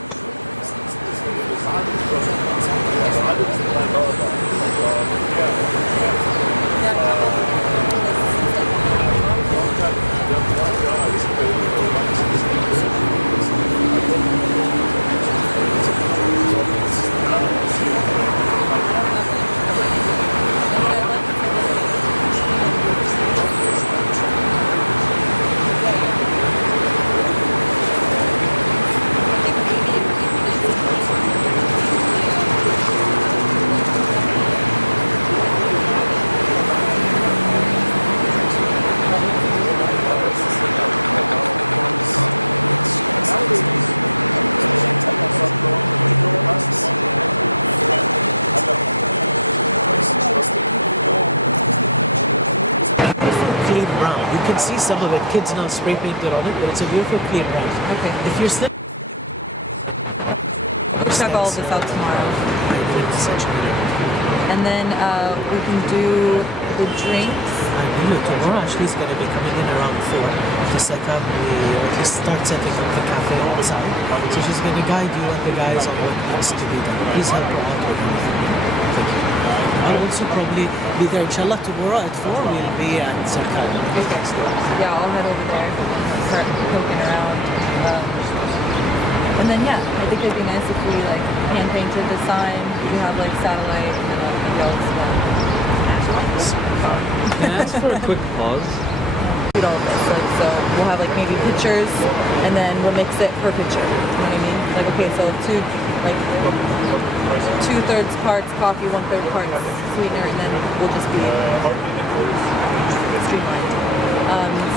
Clean brown. You can see some of it. Kids now spray painted on it, but it's a beautiful clean brown. Okay. If you're still We'll check all of this out tomorrow. And then we can do the drinks. Tomorrow she's going to be coming in around 4 to set up to start setting up the cafe outside. So she's going to guide you and the guys on what needs to be done. Please help her out with anything. I'll also probably be there, inshallah, tomorrow at 4 we'll be at Sarkar. Okay. Yeah, I'll head over there and start poking around. And then I think it'd be nice if we like hand painted the sign. We could have like satellite and maybe I'll just Can I ask for a quick pause? shoot all of this. Like so we'll have like maybe pictures and then we'll mix it per picture. You know what I mean? Like okay, so 2/3 parts coffee, 1/3 parts sweetener, and then we'll just be streamlined.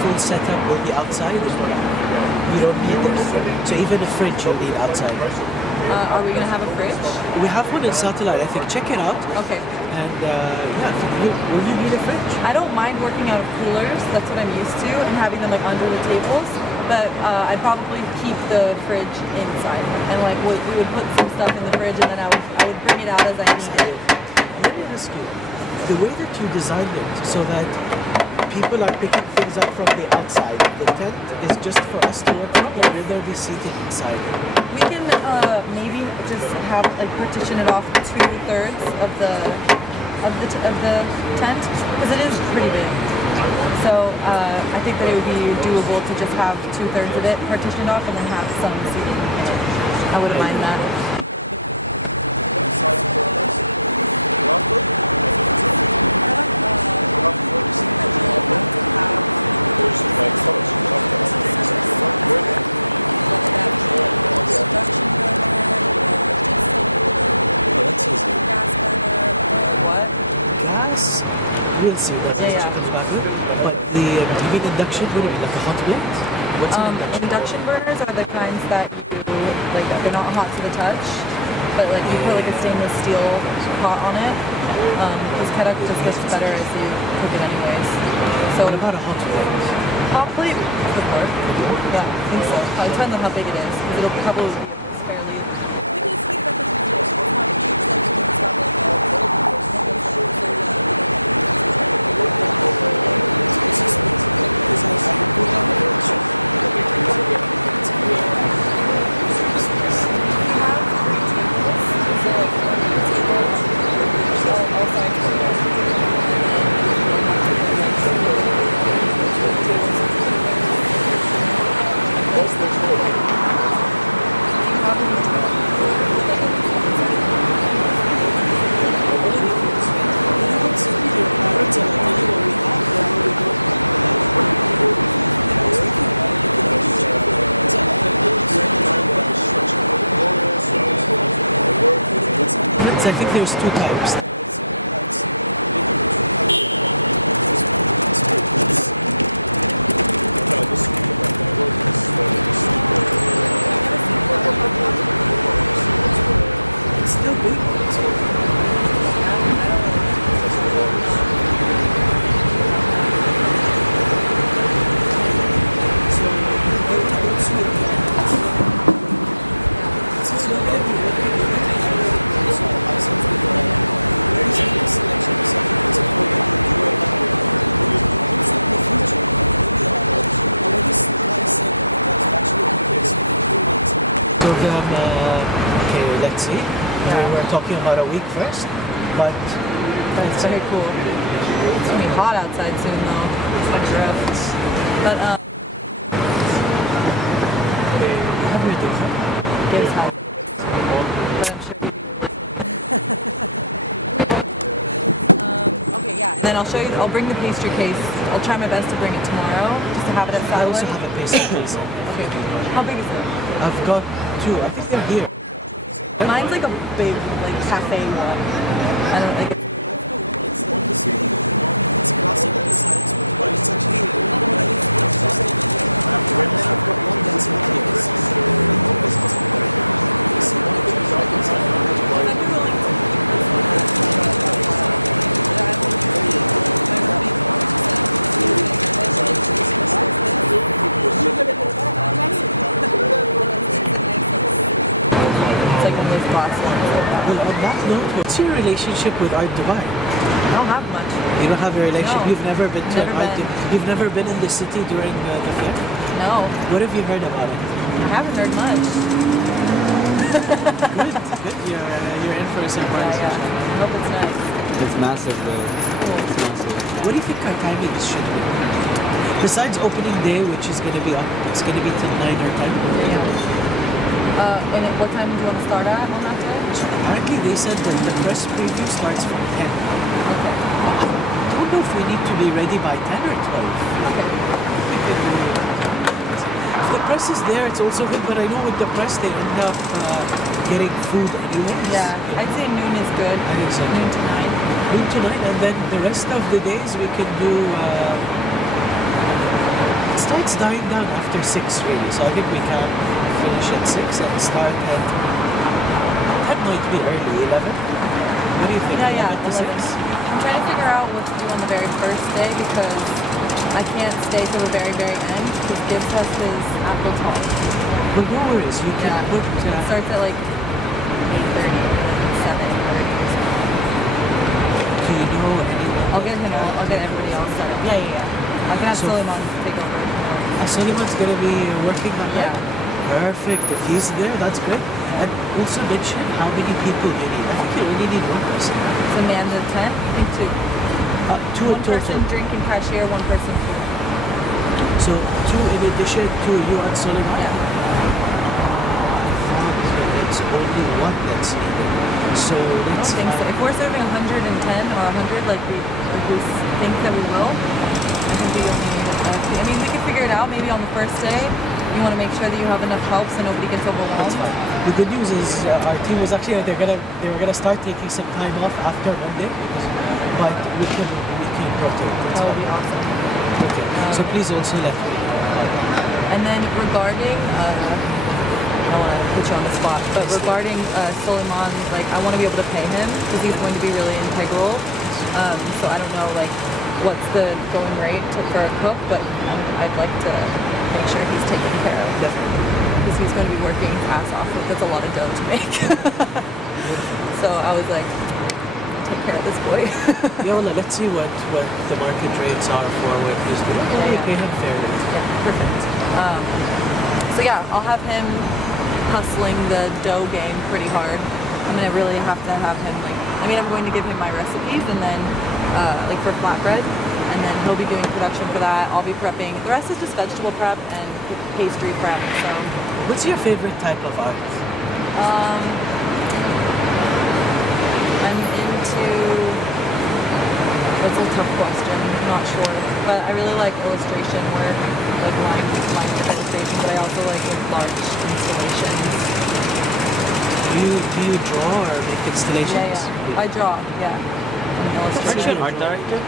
Food setup will be outside. You don't need the oven. So even a fridge you'll need outside. Are we gonna have a fridge? We have one in satellite, I think. Check it out. Okay. And will you need a fridge? I don't mind working out of coolers. That's what I'm used to, and having them like under the tables. But I'd probably keep the fridge inside, and like we would put some stuff in the fridge, and then I would bring it out as I need it. Let me ask you, the way that you designed it so that people are picking things up from the outside, the tent is just for us to work from, or will there be seating inside? We can maybe just have like partition it off 2/3 of the tent because it is pretty big. So I think that it would be doable to just have 2/3 of it partitioned off and then have some seating in it. I wouldn't mind that. Oh, that's easy. What? Gas? We'll see. Yeah. Do you mean induction? What do you mean, like a hot plate? What's an Induction burners are the kinds that you like. They're not hot to the touch, but like you put like a stainless steel pot on it. Because kerak just gets better as you cook it anyways. So what about a hot plate? Hot plate could work. Yeah, I think so. It depends on how big it is. Because it'll probably be fairly. We can just heat it up as we do. It's not huge, like it's not like. there's two types. It's still big. So, I want to also look at since you're going to be working with it, so I said to you, please make a selection of something that's affordable to your level. Also in the future, maybe already I said that it was actually increased in 2 months. So okay, let's see. We're talking about a week first, but That's very cool. It's gonna be hot outside soon though. It's gonna be rough. But Gibbs has it. But I'm sure he'd be listening. Okay, yeah, and then I'll show you. I'll bring the pastry case. I'll try my best to bring it tomorrow, just to have it at I satellite. also have a pastry case. Okay. How big is it? I've got 2. I think they're here. Mine's like a big, like cafe one. I don't like it's. It's not the same. It's classic on the sides, but it's actually and then I've got one that's in case. I'd be willing to. It's like one of those glass ones. Well, on that note, what's your relationship with Art Dubai? I don't have much. You don't have a relationship? No. You've never been to Never Art been. You've never been in the city during the fair? No. What have you heard about it? I haven't heard much. You're in for a surprise. Yeah, yeah. I hope it's nice. It's massive though. It's massive. What do you think our timing is should be? Besides opening day, which is going to be up, it's going to be till 9 or 10. And what time do you want to start at on that day? Apparently they said that the press preview starts from 10. Okay. I don't know if we need to be ready by 10 or 12. Okay. If the press is there, it's also good, but I know with the press they end up getting food anyway. Yeah, I'd say noon is good. I think so. Noon to 9. Noon to 9, and then the rest of the days we can do. It starts dying down after 6 really, so I think we can finish at 6 and start at. That might be early, 11. What do you think? Yeah, 11 to 11. 6? I'm trying to figure out what to do on the very first day because I can't stay till the very, very end because Gibbs has his apple talk. But no worries, you can put. It starts at like 8:30 and 7:30. Do you know anyone? I'll get him all. I'll get everybody else set up. Yeah. I can have So- Suleiman take over. Suleiman's gonna be working on that. Yeah. Perfect. If he's there, that's good. And also mention how many people you need. I think you only need one person. So man to 10? I think 2. Two One person drink and cashier, one person food. So 2 in addition to you and Suleiman. Yeah. It's only one that's needed. So I don't let's think so. If we're serving 110 or 100, like we think that we will, I think we only need I mean, we could figure it out maybe on the first day. You want to make sure that you have enough help so nobody gets overwhelmed. The good news is our team was actually they were gonna start taking some time off after Monday, but we can rotate. That would be awesome. Okay. So please also let me know. And then regarding, I don't want to put you on the spot, but regarding Suleiman, like I want to be able to pay him because he's going to be really integral. So I don't know like what's the going rate for a cook, but I'd like to make sure he's taken care of. Because he's going to be working his ass off. That's a lot of dough to make. So I was like, take care of this boy. Yola, let's see what the market rates are for what he's doing. Yeah. Pay him fair rate. Yeah, perfect. So yeah, I'll have him hustling the dough game pretty hard. I'm gonna really have to have him like, I mean, I'm going to give him my recipes and then like for flatbread, and then he'll be doing production for that. I'll be prepping. The rest is just vegetable prep and pastry prep. So, what's your favorite type of art? I'm into. That's a tough question. I'm not sure, but I really like illustration work, like line illustration. But I also like large installations. Do you draw or make installations. Yeah, yeah. I draw. Yeah. I'm an Aren't you illustrator. an art director?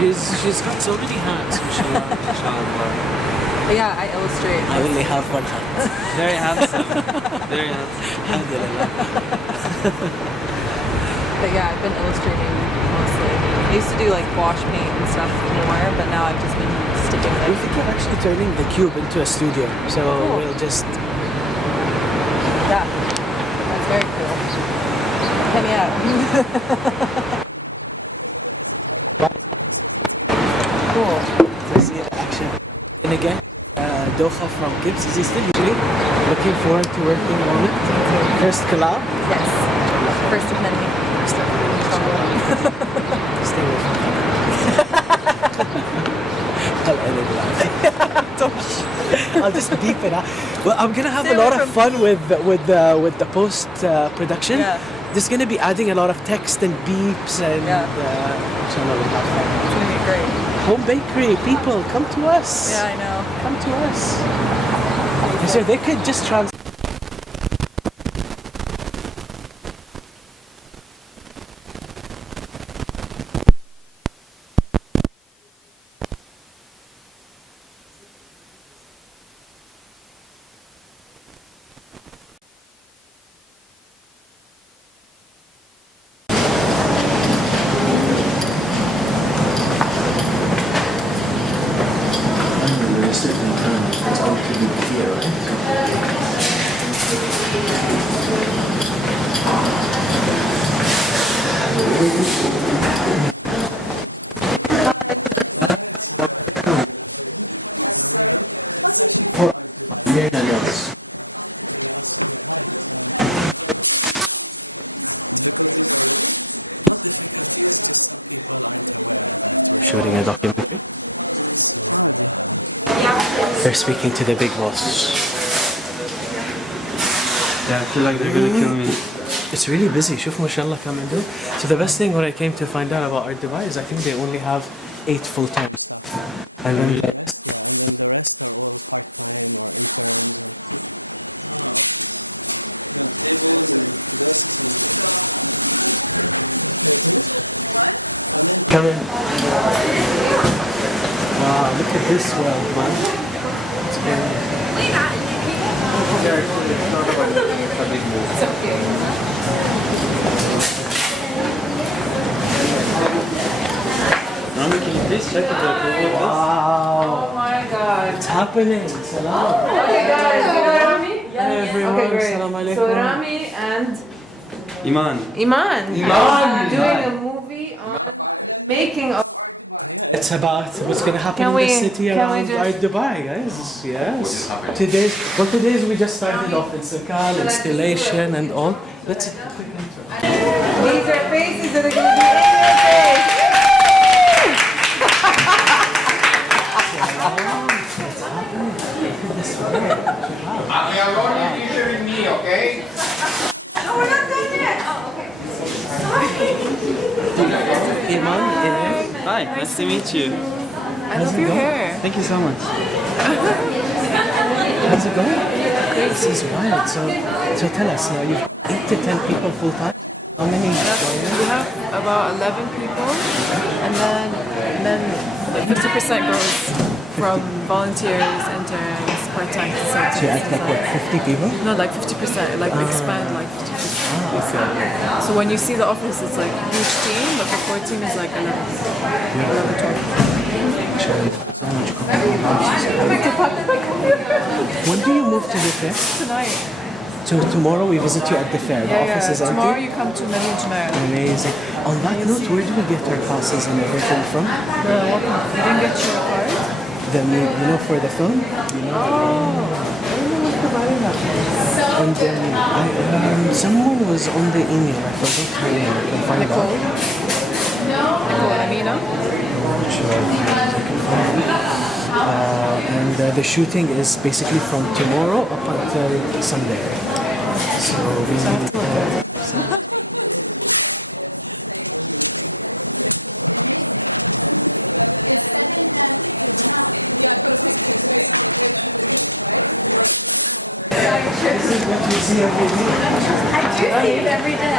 She's got so many hats. But yeah, I illustrate. I only have one hat. Very handsome. Very handsome. But yeah, I've been illustrating mostly. I used to do like wash paint and stuff more, but now I've just been sticking with. We're actually turning the cube into a studio, so Cool. we'll just. Yeah, that's very cool. Hit me up. Cool. See it in action. And again, Doha from Kings is still usually looking forward to working on it. First collab. Yes. First of many. Stay with me. I'll just beep it out. Well, I'm gonna have Stay a lot away of fun with the post production. Yeah. Just gonna be adding a lot of text and beeps and. Yeah. So we'll have fun. It's gonna be great. Home bakery, people, come to us. Yeah, I know. Come to us. So they could just It's actually for art device. Very nice. Difficulties are not difficulties, just some people aren't aware that we're shooting a documentary. So They're speaking to the big boss. Yeah, I feel like they're gonna kill me. it's really busy. شوف ما شاء الله كم عندهم. So the best thing when I came to find out about Art Dubai is I think they only have 8 full-time staff. And then the rest, yeah, and then the rest are all part-time or interns. Or, Got tables and desks and Come in. Wow, look at this world, man. It's great. Yeah, actually, it's not about anything, it's a big move. Rami, can you please check if they're cool with this? Wow. Oh my god. It's happening. Salam. Okay guys, you know Rami? Hi everyone. Okay, great. Salam alaikum. So Rami and Iman. Iman. Iman. Doing a movie on the making of Art Dubai. Yeah, it's about what's going to happen Can in we- the city can we around just- Art Dubai, guys. Yes. What is happening? Today's we just started off in Sakal, installation and all. Let's do a quick intro. These are faces that are going to be in your face. We are only featuring me, okay? No, we're not done yet. Oh, okay. Hi, nice to meet you. I love your hair. Thank you so much. How's it going? This is wild. So tell us now, you've 8 to 10 people full time. How many? We have about 11 people, and then 50% goes from volunteers, interns, part-time So you consultants. add like what, 50 people? No, like 50%, like expand like 50%. So when you see the office, it's like a huge team, but the core team is like 11 When do you move to the fair? Tonight. So tomorrow we visit you at the fair. The office is empty. Tomorrow you come to Menu Janaya. Amazing. On that note, where do we get our passes and everything from? The walk-in. You didn't get your card? Then you know for the film. You know, Oh, I don't know who's providing that. and then someone was on the email. I forgot her name. I can find Nicole? out. Nicole, Amina? And the shooting is basically from tomorrow up until Sunday. So Yeah, see it every day.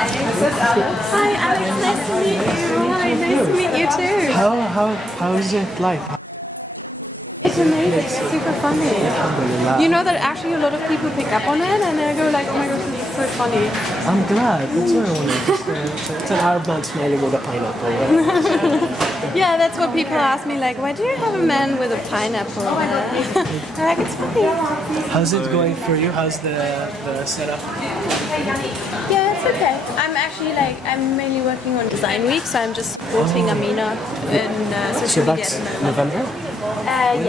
Hi, Alex. Nice to meet you. Hi, nice to meet you too. How is it like? It's amazing. It's super funny. You know that actually a lot of people pick up on it, and I go like, oh my gosh, this is so funny. I'm glad. That's what I wanted. It's an Arab man smiling with a pineapple. Yeah, that's what people ask me. Like, why do you have a man with a pineapple? Oh my god, amazing. I'm like, it's funny. How's it going for you? How's the setup? Yeah, it's okay. I'm actually I'm mainly working on Design Week, so I'm just supporting Amina in social media at the moment. November?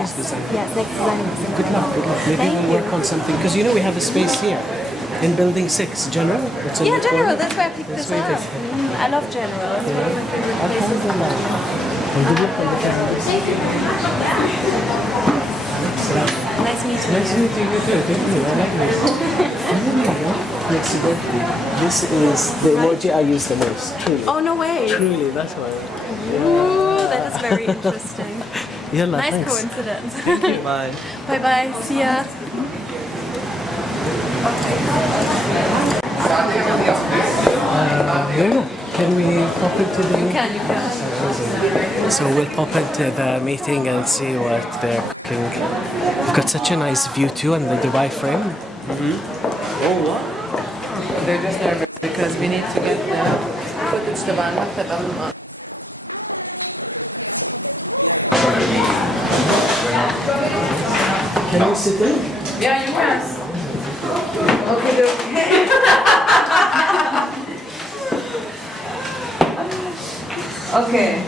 Yes. Yes, next Design Week is in Good luck. Good luck. Maybe Thank we'll you. work on something because you know we have a space here in Building 6, General. It's on Yeah, the General, corner. that's where I picked this up. I love General. It's one of my favorite places in London. Well, good luck on the canvas. Thank you. Nice meeting you. Nice meeting you too. Thank you. I like this. Flexibility. This is the emoji I use the most. Truly. Oh, no way. Truly, that's one. Ooh, that is very interesting. Yalla, Nice thanks. coincidence. Thank you. Bye. Bye bye. See ya. Lena, can we pop into the meeting? You can. So we'll pop into the meeting and see what they're cooking. We've got such a nice view too on the Dubai frame. They're just nervous because we need to get Can you sit in? Yeah, you can. Okay. Okay.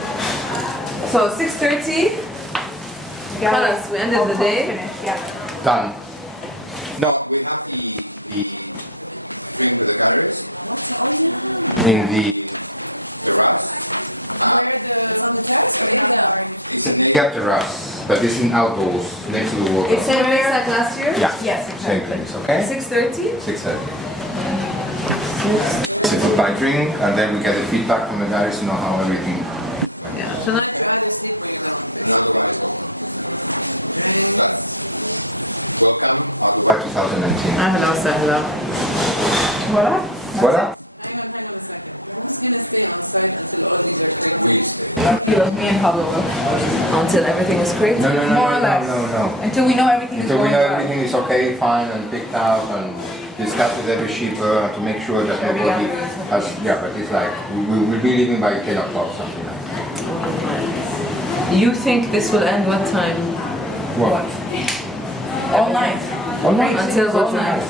So 6:30. Khalas, we ended the day. Done. No, we have the drink with the galleries in the terrace. It's on the terrace or in the? It's an Nega terrace, but it's in outdoors next to the water. It's same place like last year? Yeah. Yes, Same exactly. place, okay? 6:30? 6:30. Simple by drink, and then we get the feedback from the galleries to know how everything went. Yeah. Tonight you either sleep or you don't. And otherwise, that's welcome, Dubai 2019. Ahla wa sahla. What? What? Hang on a second. Who's gonna stay on site until all these are created? We stay. Me and Pablo will. Until everything is created? No, no, no, More or no, less. no, no. Until we know everything is Until we going know right. everything is okay, fine, and picked out, and discuss with every shipper to make sure that nobody has, yeah, but it's like, we will be leaving by 10 o'clock, something like that. You think this will end what time? What? All night. All night. Until all night.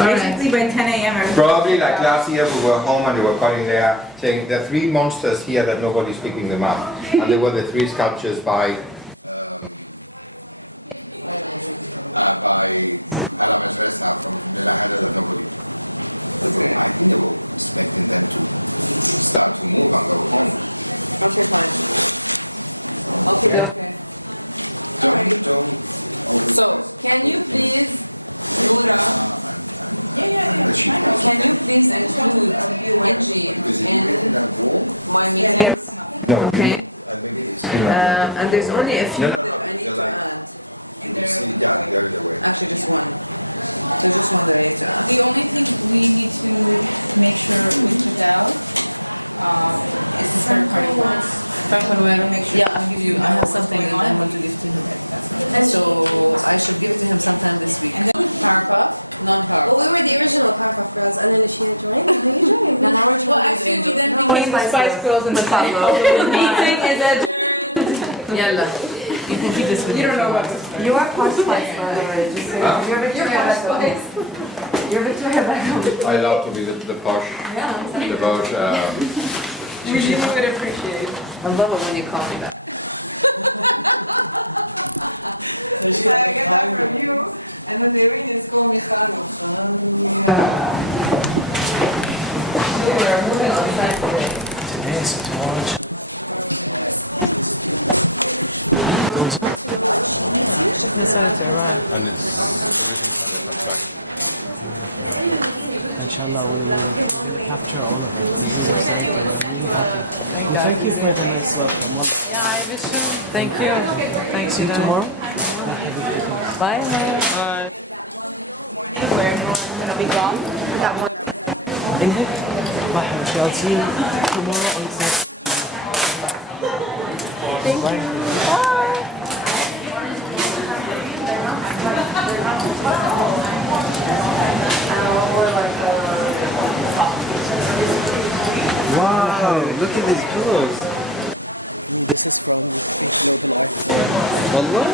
Basically by 10 a.m. Probably like last year we were home and they were calling there saying there are three monsters here that nobody's picking them up. And they were the three sculptures by Alames Reza from De La Haida that nobody. I think they were expecting them to start to move and go home. Okay, fine. Okay. Don't So, can you please, Nura, can you please include Angie in my meetings? No, Okay. maybe it's And there's only a few No, no, no, that I need they're to like- add. you see, yeah, the other way. Actually, just one. There's just one that I need to add. The only thing we need to make sure we put out is the third party ones. Yeah, I'll give you, I have something that I want to give to him. So I should give it to him sometime this week. And then Powerpuff? Non-power. Well, we were the original Powerpuff Girls, and then Sheena joined. Now you joined. Now we're Well, actually, we then became the Spice Girls and the Pablo. The meeting is adjourned. Yalla. You can keep this with you. You don't know about this. You are Posh Spice, by the way. Just so you're Victoria Beckham. You're Victoria Beckham. I love to be the posh, the posh. We really would appreciate. I love it when you call me that. So I get that from you, and then the Iranians call me Khano. Yeah. So we're moving on site today. Today, so tomorrow. And Yeah, I wish you. Thank you. Thanks, you tomorrow. Bye, Mark. Bye. In here? Bye. I'll see you tomorrow on Saturday. Thank Bye. you. Wow, look at these pillows. This is from Global Art. Wallah?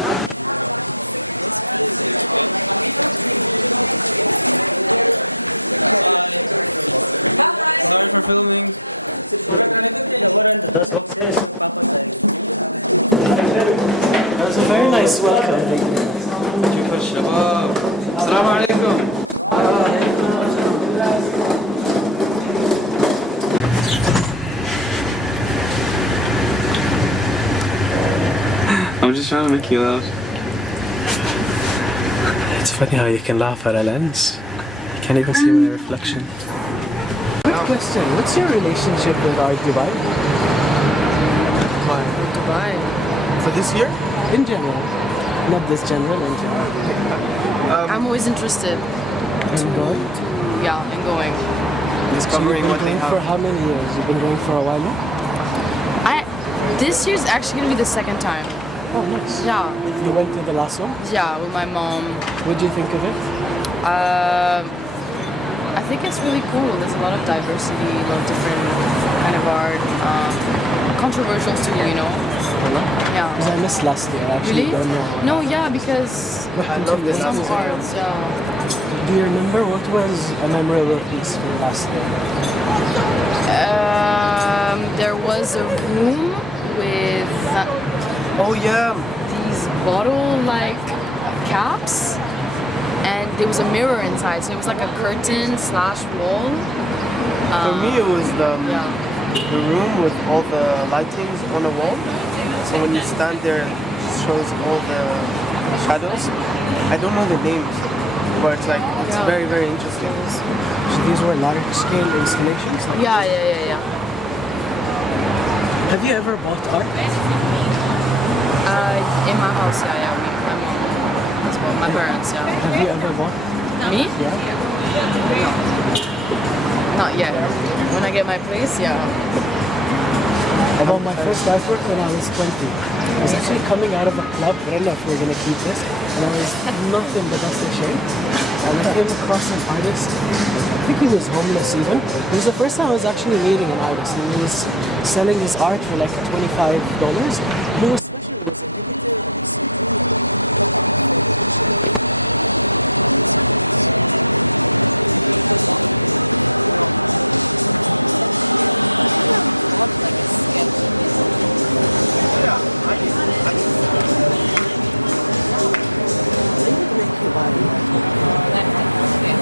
Sorry for filming. That's a very nice welcome. شوف الشباب. السلام عليكم. I'm just trying to make you laugh. It's funny how you can laugh at a lens. You can't even see my reflection. Quick question, what's your relationship with Art Dubai? Dubai. For this year? In general. Not this general, in general. I'm always interested. In going? Yeah, in going. Discovering what they have. For how many years? You've been going for a while now? This year's actually gonna be the second time. Oh, nice. Yeah. You went to the last one? Yeah, with my mom. What did you think of it? I think it's really cool. There's a lot of diversity, a lot of different kind of art. Controversial too, you know. Yeah. Because I missed last year. I actually Really? don't know. No, yeah, because I love this some music. arts, yeah. Do you remember what was a memorable piece from last year? There was a room with these bottle-like caps, and there was a mirror inside, so it was like a curtain / wall. For me, it was the room with all the lightings on the wall. So when you stand there, it shows all the shadows. I don't know the names, but it's like it's very, very interesting. So these were large-scale installations? Like Yeah. Have you ever bought art? In my house, yeah. My mom, as well, my parents, yeah. Have you ever bought? Me? Yeah. No. Not yet. When I get my place, yeah. I bought my first artwork when I was 20. I was actually coming out of a club, I don't know if we're gonna keep this, and I was not in the best of shape. And I came across an artist, I think he was homeless even. It was the first time I was actually meeting an artist, and he was selling his art for like $25. He was special, it was a negative, and he said,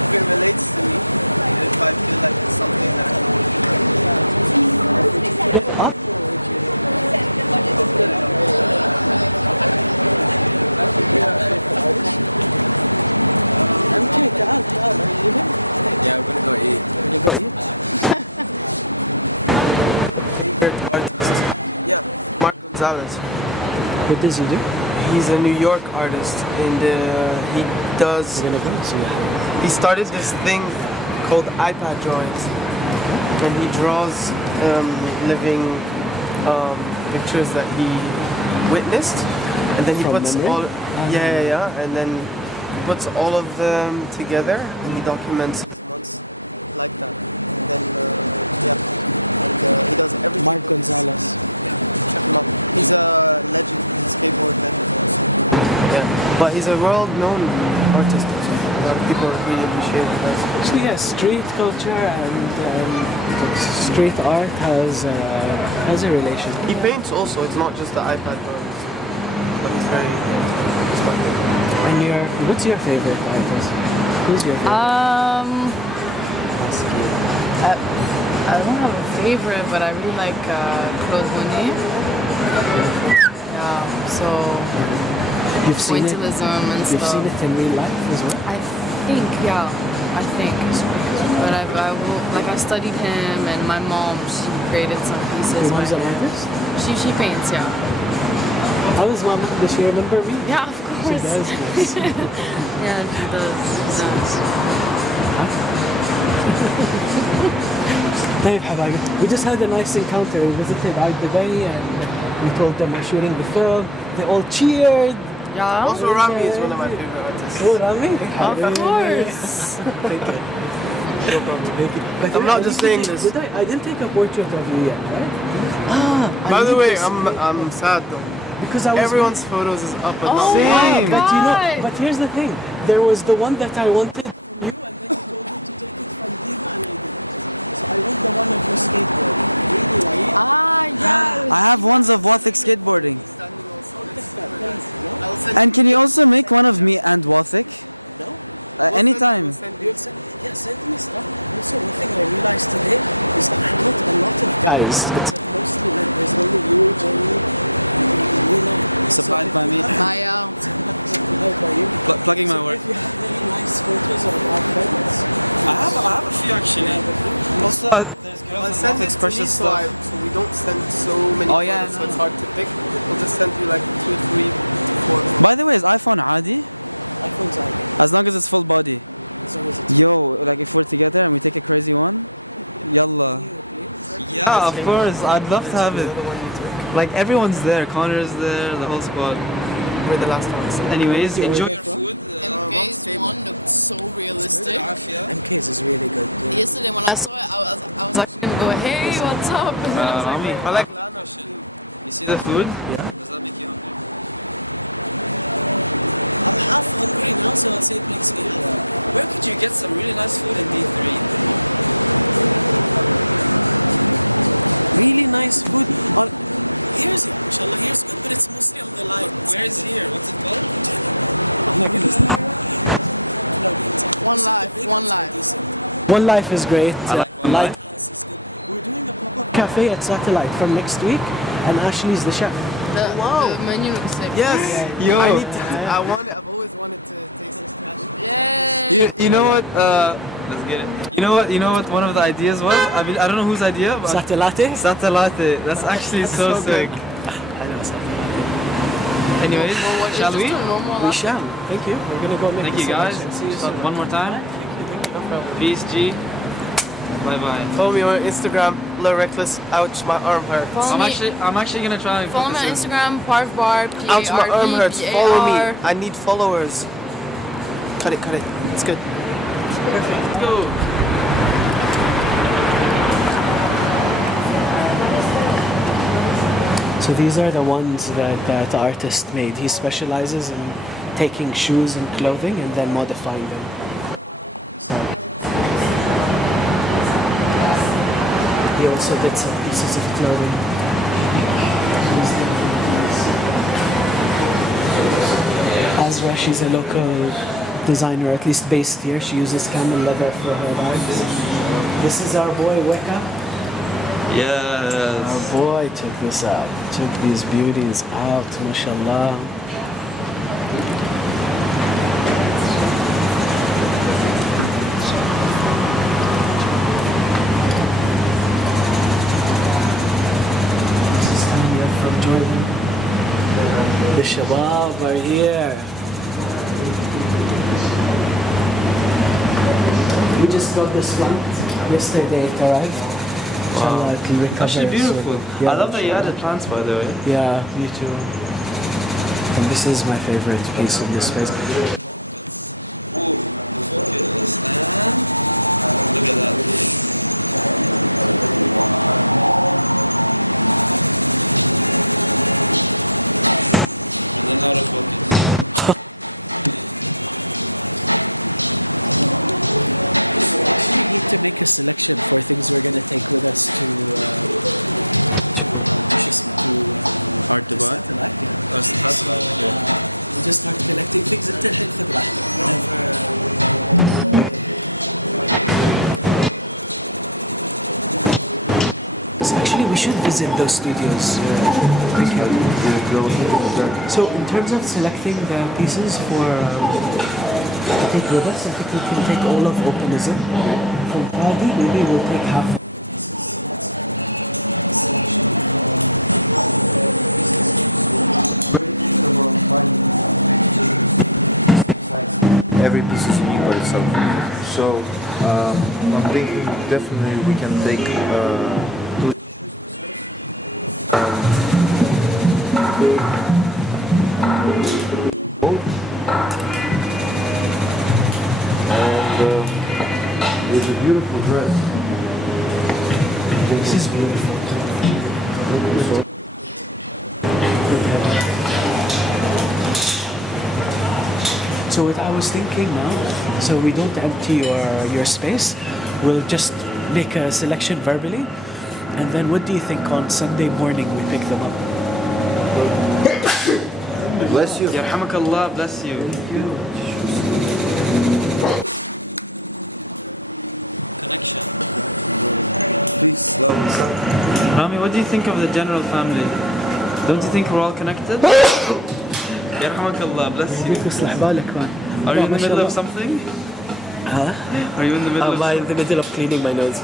If it relates to me, if I feel like it's something that I know put it up, or would you? Okay, تعال are you leaving? Yeah, we're gonna go eat. Gonna go eat? favorite artist. Yeah, Mark Gonzalez. What does he do? He's a New York artist, and he started this thing called iPad drawings, and he draws living pictures that he witnessed, and then he From puts memory? all and then he puts all of them together, and he documents his months like that, and then he does everything. Mark Gonzalez. Check him out. He's a legend. He's a skateboard legend also. Yeah, but he's a world-known artist. A lot of people really appreciate it. Actually, yeah, street culture and street art has a relation. He paints also. It's not just the iPad. And what's your favorite artist? Who's your favorite? I don't have a favorite, but I really like Claude Monet. Yeah, so You've seen it. pointillism and You've stuff. seen it in real life as well. I think. But I studied him, and my mom, she created some pieces. Your mom's by an her. artist? She paints, yeah. How is mom? Does she remember me? Yeah, of course. She does this. Yeah, she does. طيب حبايبي, we just had a nice encounter. We visited Art Dubai and we told them we're shooting the film. They all cheered. Yeah. Also, Rami is one of my favorite artists. Oh, Rami? Of course. Thank you. No problem. I'm not just saying this. I didn't take a portrait of you yet, right? By the way, I'm sad though. Because I was everyone's photos is up and Oh down. Same. my But, you know, God. but here's the thing. There was the one that I wanted from you, and then you told me to take it from Diva, and I didn't. So I want the one of your skateboarding. Really like. Ah, yeah. I have ones of Wathic skateboarding. And can you also make one of me and Wathic? No? Anytime. Send me stuff. Also, one thing I realized today is that not a lot of guys. It's mostly like there's only you, Jamie, you know. Supplied by me. Maya. Supplied by you. Plugging my So work. if you have any nice photos of our friends, I have a few actually. Also, there's girls I'll with send Wathic's it to me precious so, stuff. so we don't send so many Oh, photos, yeah, so no. it's hard to pick. We'll just send you like 2, 3 to 4. By the way, is iPhone Adi? iPhones are good. As long as it's full body. As long as it's Yo, like if we're together and we take a crazy one, yalla. Yeah, of course. I'd love to have it. Like everyone's there. Connor's there, the whole squad. We're the last ones. Anyways, enjoy your food. MK's one looked so realistic. MK's is really good. Yeah. Yesterday when I saw it, I was actually gonna go, hey, what's up? And then I was like, I like Lana. You see the food? Does that make you hungry? I'm half hungry now, so I'll say it makes me happy. Where could you get some really nice food in D3? Really nice food. Here's it, mashallah. Here's good, but it's mostly on the light. Where is here? What's it called? I'm not gonna stop. One life, one life. One Life is great. I like One Life. Lighthouse is good. We're doing a pop-up cafe at Satellite from next week, and Ashley's the chef. The menu looks sick. Yes. Yo. I need to. I've always wanted to taste this. Yay! You know what? Let's get it. You know what? One of the ideas was. I don't know whose idea. But Satellite. Satellite. That's actually so sick. Anyways, Well, what, shall it's we? just a normal We latte. shall. Thank you. We're gonna go make Thank you some guys. exercise. One more time. Peace, G. Bye bye. Follow me on Instagram. Little reckless. Ouch, my arm hurts. Follow me. I'm actually gonna try and Follow put me on this in. Instagram, parvbar, Ouch, my arm hurts. Follow me. P-A-R. I need followers. Cut it. It's good. Perfect. Go. So these are the ones that the artist made. He specializes in taking shoes and clothing and then modifying them. So he also did some pieces of clothing. These different things. Azra, she's a local designer, at least based here. She uses camel leather for her bags. This is our boy Weka. Yes. Our boy took this out. Took these beauties out, mashallah. This is Tanya from Jordan. The Shabab are here. We just got this plant yesterday, it arrived. Inshallah, it will recover Actually beautiful. soon. I love that you added plants, by the way. Yeah, me too. And this is my favorite piece of this space. Ooh, focus. And look at that. And then out of focus. We need to make a selection for things we're gonna take with us to Art Dubai? Satellite, yeah. Oh, Satellite, okay. We'll just start collecting things until خذ راحتك So actually we should visit those studios. So in terms of selecting the pieces for to take with us, I think we can take all of Openism. From Fadi, maybe we'll take half of the pieces. That's a selection. Where is the sides. Every piece is unique by itself. So I'm thinking definitely we can take two tissues. Both. And it's a beautiful dress. This is beautiful. So what I was thinking now, so we don't empty your space, we'll just make a selection verbally, and then what do you think on Sunday morning we pick them up? Bless you. Yarhamakallah, bless you. Connection. Please, Rami, what do you think of the general family? Don't you think we're all connected? Yarhamakallah, bless you. Are you in the middle of something? Huh? Are you in the middle of I'm in the middle of cleaning my nose.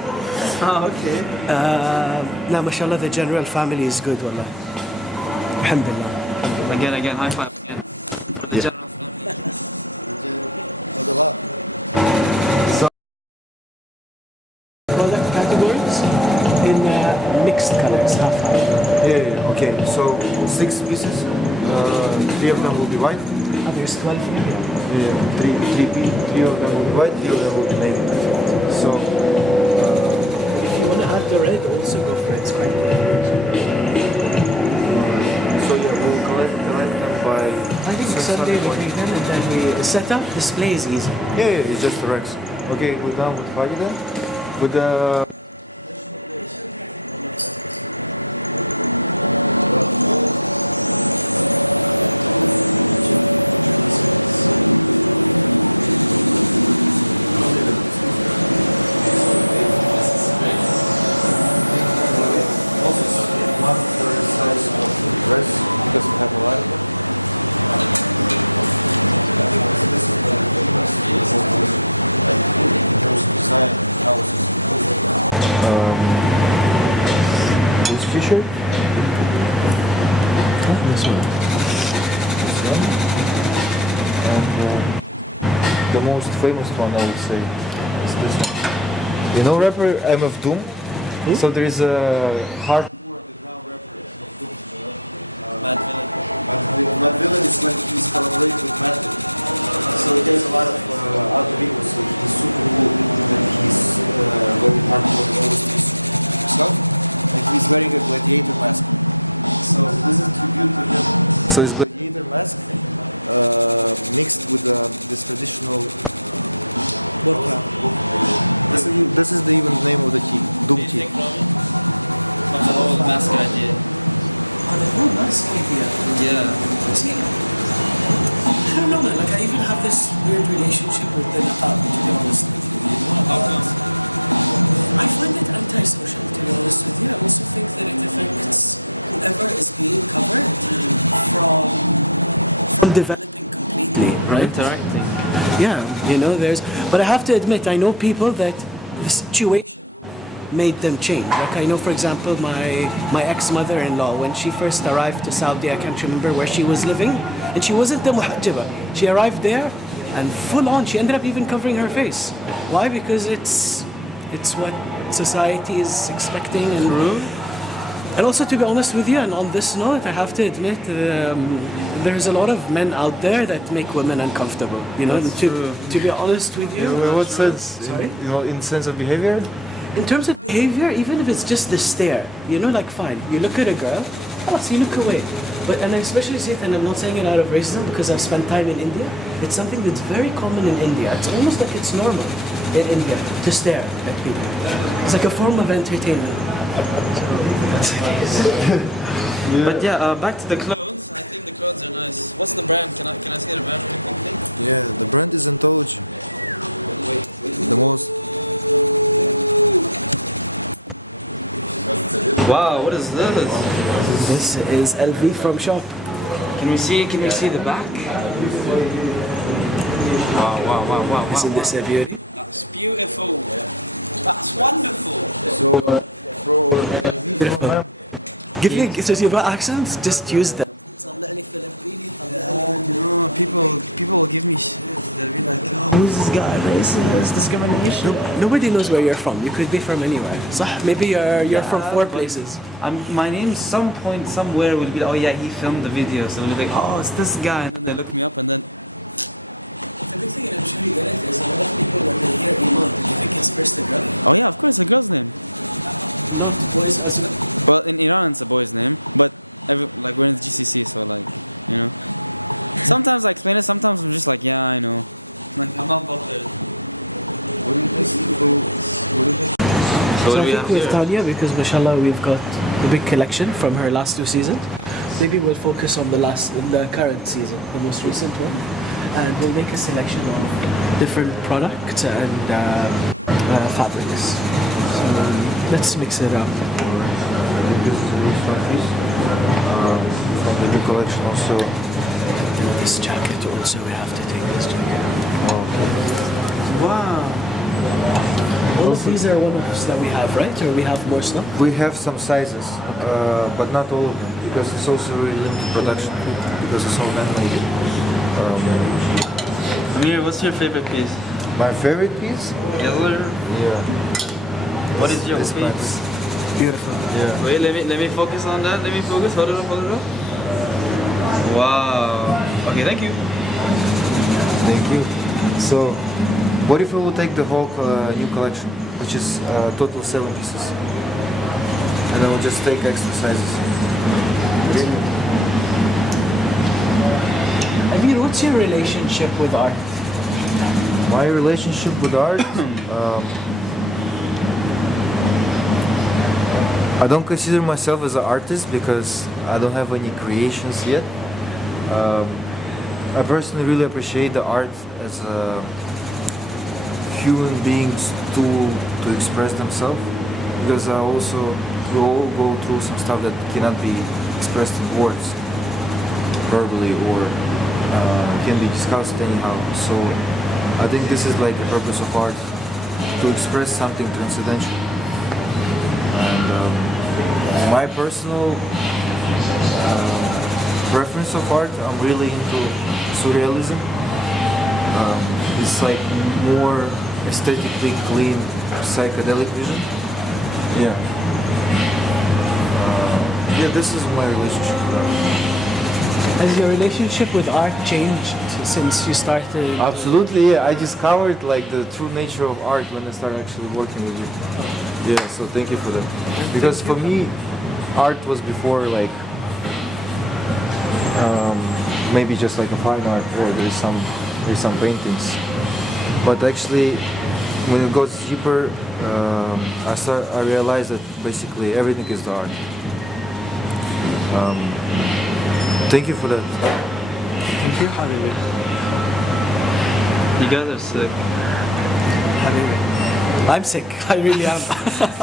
Ah, okay. No, mashallah, the general family is good, wallah. Alhamdulillah. Again, high five again for the general family. Product categories in mixed colors, half. Yeah, okay. So 6 pieces. 3 of them will be white. There's 12. Yeah, three of them will be white, 3 of them will be navy. So If you want to add the red, also go for it. It's great. I think Sunday we bring them and then the setup display is easy. yeah, it's just the Rex. Okay, we're done with Fagi then. With the dress because we have a lot of them. There's design houses. This t-shirt. This one. And the most famous one I would say is this one. You know rapper MF Doom? So there is a hard Mad Villain. Mad Villain is when he's collaborating with Mad Villain. So he does a lot of other videos, so he's super cool and he's very hardcore himself. And he's wearing a gladiator mask. So this is a tribute to him. So his gladiator mask mixed with this traditional This is the even name of the tea, Doom tea. From the whole mask idea. Oh, the whole mask idea. Yeah. See, I don't know, man. Like, I even have this weird relationship with the niqab, to be honest with you. You know, How come? I find it antisocial, to be honest with you. I also think that it affects whoever is being covered from developing completely, right? Interacting. Yeah, you know, but I have to admit, I know people that the situation made them change. Like I know, for example, my ex-mother-in-law, when she first arrived to Saudi, I can't remember where she was living, and she wasn't a muhajjaba. She arrived there, and full on, she ended up even covering her face. Why? Because it's what society is expecting and And also, to be honest with you, and on this note, I have to admit, there's a lot of men out there that make women uncomfortable. You know, to be honest with you. In what sense? In sense of behavior? In terms of behavior, even if it's just the stare, you know, like fine, you look at a girl, you look away. But and I especially see it, and I'm not saying it out of racism because I've spent time in India. It's something that's very common in India. It's almost like it's normal in India to stare at people. It's like a form of entertainment. But yeah, back to the clothes. I think the clothes are nice. What's the brand? Can I see the brand really quickly? Yeah, the brand is Anthology. The most. Wow, what is this? This is LV from shop. Can we see the back? Wow. Isn't this a beauty? That's beautiful. That's wonderful. So, for LV, Give me, so you have accents, just use them. طلع لي فلبيني طلع لي No, people will give me shit. They'll be like, oh, who's this guy? This discrimination. Nobody knows where you're from. You could be from anywhere. صح? Maybe you're from 4 places. my name some point somewhere will be like, oh yeah, he filmed the video. So they'll be like, oh, it's this guy, and then they look me up, and then The big thing, and I'm sure you get it, is a lot of people when they hear Iman, you think it's first a girl. oh yeah, of course, a girl's name. No, boys as well. Well, in Iran it's a boy's name, but like we're in the GCC, so like, you know. Sometimes I explain it. Sometimes I'm just like, yeah, I know. Like I'm not bothered. What do you think? So what do we I have think with here? Tanya, because mashallah we've got a big collection from her last 2 seasons. Maybe we'll focus on the current season, the most recent one, and we'll make a selection of different products and fabrics. So let's mix it up. From the new collection also. This jacket also, we have to take this jacket. Oh, okay. Wow. All of these are one-offs that we have, right? Or we have more stuff? We have some sizes, but not all, because it's also really limited production, because it's all man-made. Amir, what's your favorite piece? My favorite piece? Yellow. Yeah. What is your This piece? Beautiful. Yeah. Wait, let me focus on that. Let me focus. Hold it up. Wow. Okay, thank you. Thank you. So, what if we will take the whole new collection, which is total 7 pieces, and I will just take extra sizes. Amir, what's your relationship with art? My relationship with art, I don't consider myself as an artist because I don't have any creations yet. I personally really appreciate the art as a human being's tool to express themselves, because we all go through some stuff that cannot be expressed in words verbally, or can be discussed anyhow. So I think this is like the purpose of art, to express something transcendental. And my personal preference of art, I'm really into surrealism. It's like more aesthetically clean, psychedelic vision. Yeah. Yeah, this is my relationship with art. Has your relationship with art changed since you started? Absolutely, yeah. I discovered like the true nature of art when I started actually working with you. Yeah, so thank you for that. Because for me, art was before like maybe just like a fine art where there's some paintings. But actually, when it goes deeper, I realized that basically everything is the art. Thank you for that. Thank you, Habibi. You guys are sick. Habibi. I'm sick. I really am.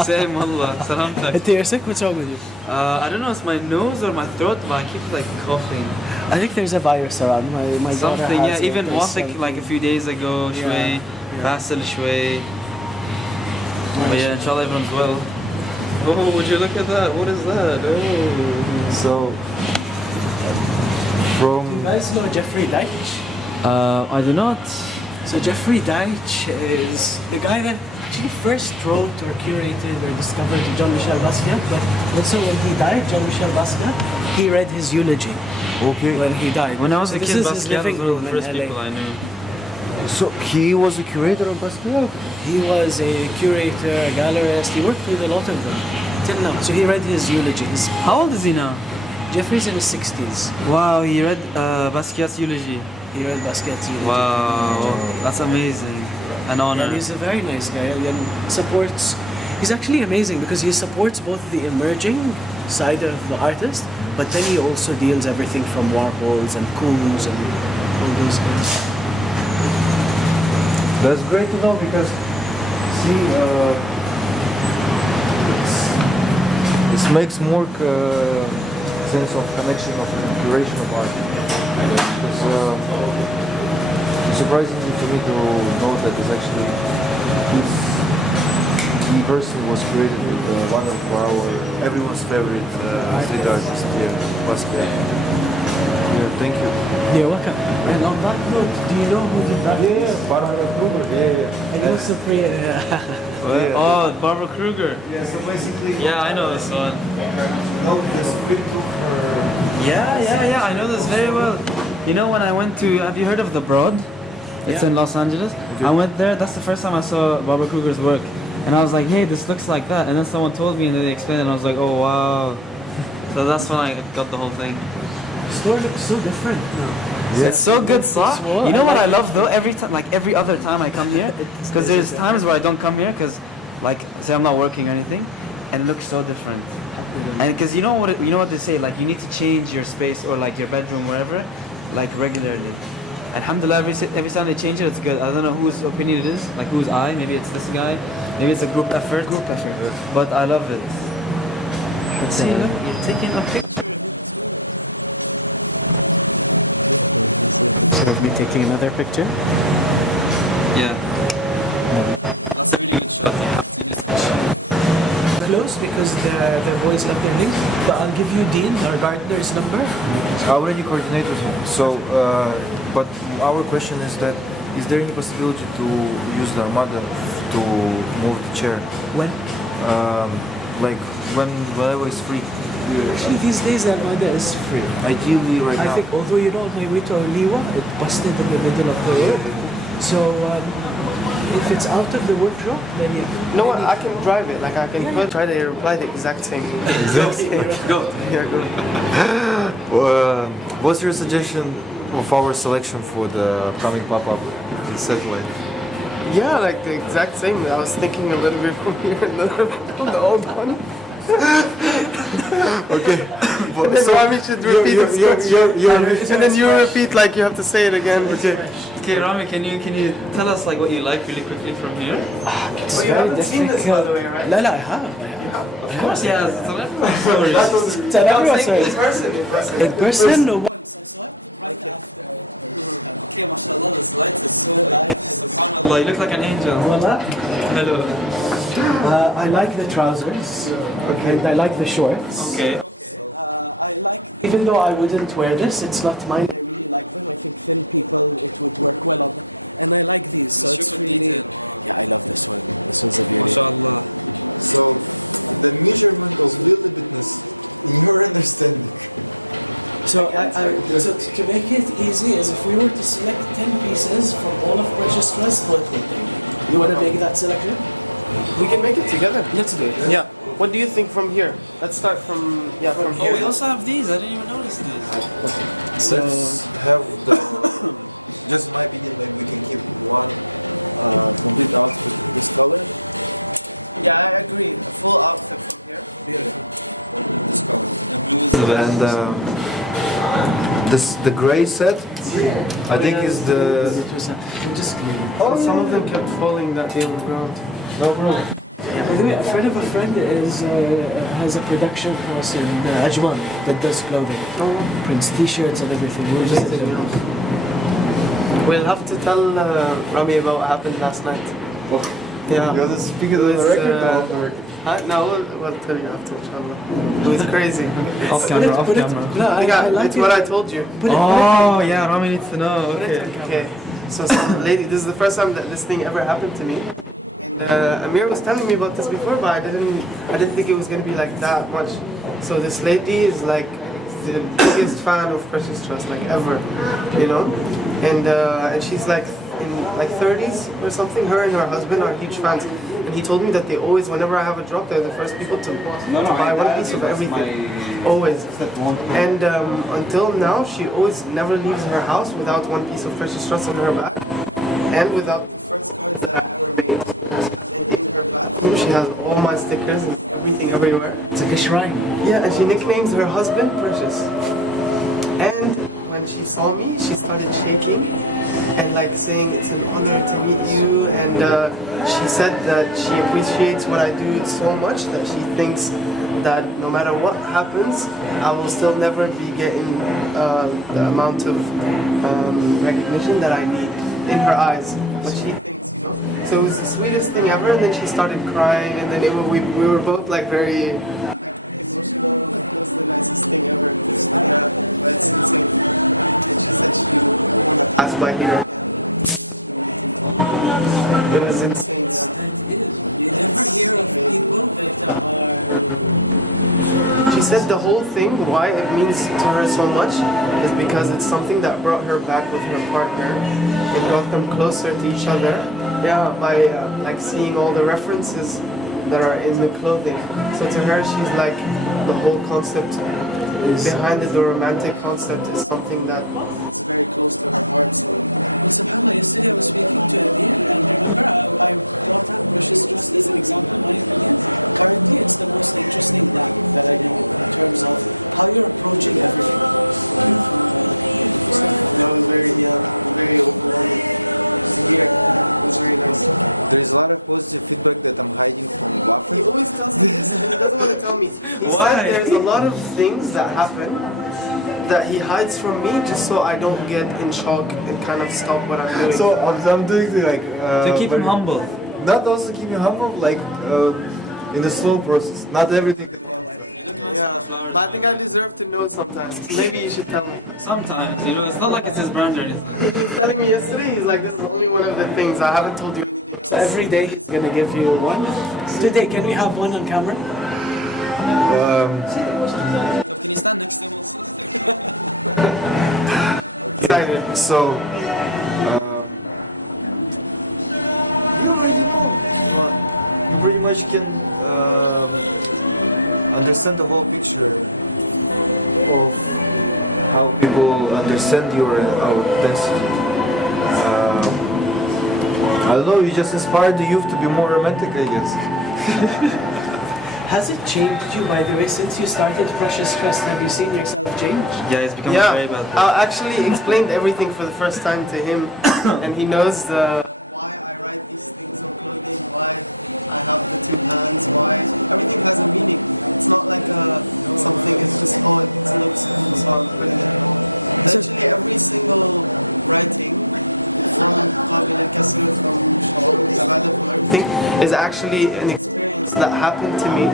Same, wallah. Salamtak. You're sick? What's wrong with you? I don't know, it's my nose or my throat, but I keep like coughing. I think there's a virus around. My daughter Something, has yeah. it. Even There's Wathik like a few days ago, shway, Basil shway. Yeah, inshallah everyone's well. Oh, would you look at that? What is that? Oh. So, Do you guys know Jeffrey Deitch? I do not. So Jeffrey Deitch is the guy that actually first wrote or curated or discovered Jean-Michel Basquiat, but also when he died, Jean-Michel Basquiat, he read his eulogy. Okay. When he died. When I was So a this kid, is his Basquiat was living one of the room first in LA. people I knew. So he was a curator of Basquiat? He was a curator, a gallerist, he worked with a lot of them. Till now. So he read his eulogies. How old is he now? Jeffrey's in his 60s. Wow, he read Basquiat's eulogy. He read Basquiat's eulogy. Wow, that's amazing. An honor. And he's a very nice guy and supports. He's actually amazing because he supports both the emerging side of the artist, but then he also deals everything from Warhols and Koons and all those guys. That's great to know because, see, this makes more sense of connection of curation of art. Because surprising to me to know that it's actually this person was created one of everyone's favorite street artist here, Pascal. Yeah, thank you. You're welcome. And on that note, do you know who the band is? What? Oh, Barbara Kruger. Yeah, so basically. Yeah, I know this one. No, the script. Yeah, I know this very well. You know when I went to, have you heard of The Broad? It's in Los Angeles. I went there, that's the first time I saw Barbara Kruger's work. And I was like, hey, this looks like that. And then someone told me and they explained it and I was like, oh wow. So that's when I got the whole thing. The store looks so different now. It's so good, Saw. You know what I love though? Every time, like every other time I come here, because there's times where I don't come here because, like, say I'm not working or anything, and it looks so different. And because you know what they say, like you need to change your space or like your bedroom wherever, like regularly. Alhamdulillah, every time they change it, it's good. I don't know whose opinion it is, like whose eye. Maybe it's this guy. Maybe it's a group effort. Group effort. But I love it. See, look, you're taking a picture of it too. There's a picture of me taking another picture. Yeah. That's a really good shot. You have to use that shot. I already coordinated. So, but our question is that is there any possibility to use the Armada to move the chair? When? Like whenever it's free. Actually, these days the Armada is free. Ideally, right I now. think, although you know, on my way to Liwa, it busted in the middle of the road. So, if it's out of the wardrobe, then you can. No, I can drive it. Like I can try to reply the exact same. Exactly. Go. Yeah, go. What's your suggestion of our selection for the upcoming pop-up satellite? Yeah, like the exact same. I was thinking a little bit from here and a little bit from the old one. Okay. And then Rami should repeat his question. And then you repeat like you have to say it again. Okay, Rami, can you tell us like what you like really quickly from here? Oh, you haven't seen this by the way, right? No, I have. Of course, yeah. It's an everyone story. It's an everyone story. In In person, no, once I saw it right after. Okay, mashallah, this light is so light. Subhanallah, you look like an angel. Wallah. Hello. I like the trousers and I like the shorts. Okay. I like, even though I wouldn't wear this, it's not mine, I really like them. I think thin people, it would work well on them. And I like these, so it's Super really... detailed. Yeah, I love this one. This one's a beauty. Mashallah. So, the measurement of little bitness in your understanding. So, so to make it easy, is if we were to select 10 pieces from all of Precious Trust, what would they be? You want to make that selection? We can make it together. Let's do it. Yeah. What do you think from here? Let's start from from Oh, here. we also have these. I didn't even notice these. So, Let's have the. Just in my opinion, maybe we can keep one complete outfit this color. Yeah, I agree. A full outfit from here. beautiful. This color. The blue is the best. And the gray set, I think is the. Just Some of them kept falling that day on the ground. No problem. By the way, a friend of a friend is has a production house in Ajman that does clothing, prints T-shirts and everything. We'll visit him. We'll have to tell Rami about what happened last night. Yeah. You want to speak It of the was, record? no, we'll tell you after, inshallah. It was crazy. Off camera, off camera. No, I like it's what I told you. Oh, yeah, Rami needs to know. Okay. Okay. So, lady, this is the first time that this thing ever happened to me. And Amir was telling me about this before, but I didn't think it was gonna be like that much. So this lady is like the biggest fan of Precious Trust, like ever, you know. And she's like in like 30s or something. Her and her husband are huge fans. And he told me that they always, whenever I have a drop, they're the first people to buy one piece of everything. Always. And until now, she always never leaves her house without one piece of Precious Trust on her back. And without the first cards that I ever made. And in her bathroom, she has all my stickers and everything everywhere. It's like a shrine. Yeah, and she nicknames her husband Precious. And when she saw me, she started shaking and like saying it's an honor to meet you. And she said that she appreciates what I do so much that she thinks that no matter what happens, I will still never be getting the amount of recognition that I need in her eyes. What she thinks, you know. So it was the sweetest thing ever, and then she started crying, and then we were both like very like emotional. Like it was the nicest thing ever. Yeah, but it's insane. And she said she would want to pass by here again. It was insane. You never hear of people that are. She said the whole thing, why it means to her so much, is because it's something that brought her back with her partner. It brought them closer to each other. Yeah, by like seeing all the references that are in the clothing. So to her, she's like the whole concept behind it, the romantic concept is something that is very close to her heart. So. Well, subhanAllah, yesterday I was speaking to Amir, and remember I brought up Precious Trust as an example, in my opinion. Currently, it's the most interesting that I know in terms of how you're approaching everything. That was very overwhelming. It was very nice. There is a lot of positive feedback that I'm hiding from Wafa. He always tells me this, and he doesn't want to tell me. He said there's a lot of things that happen that he hides from me just so I don't get in shock and kind of stop what I'm doing. So I'm doing the like To keep him humble. Not also keep him humble, like in a slow process. Not everything at once. Yeah, but I think I deserve to know sometimes. Maybe you should tell me. Sometimes, you know, it's not like it's his brand or anything. He's telling me yesterday, he's like, this is only one of the things. I haven't told you anything. So every day he's gonna give you one. Today, can we have one on camera? So can you stand next to him also? Excited. So, pretty much can understand the whole picture of how people understand your density. I don't know, you just inspired the youth to be more romantic, I guess. Has it changed you, by the way, since you started Precious Trust? Have you seen yourself change? Yeah, it's become a very bad person. I actually explained everything for the first time to him, and he knows why I write these things on clothing, why I have the two hands, why everything has a meaning. It's not like something, it's just, oh, it looks cool, so I'm putting it on. Actually, every single writing, from Qabil al-Kasr, from Shu'ur al-Ibadah, from everything, is actually an experience that happened to me,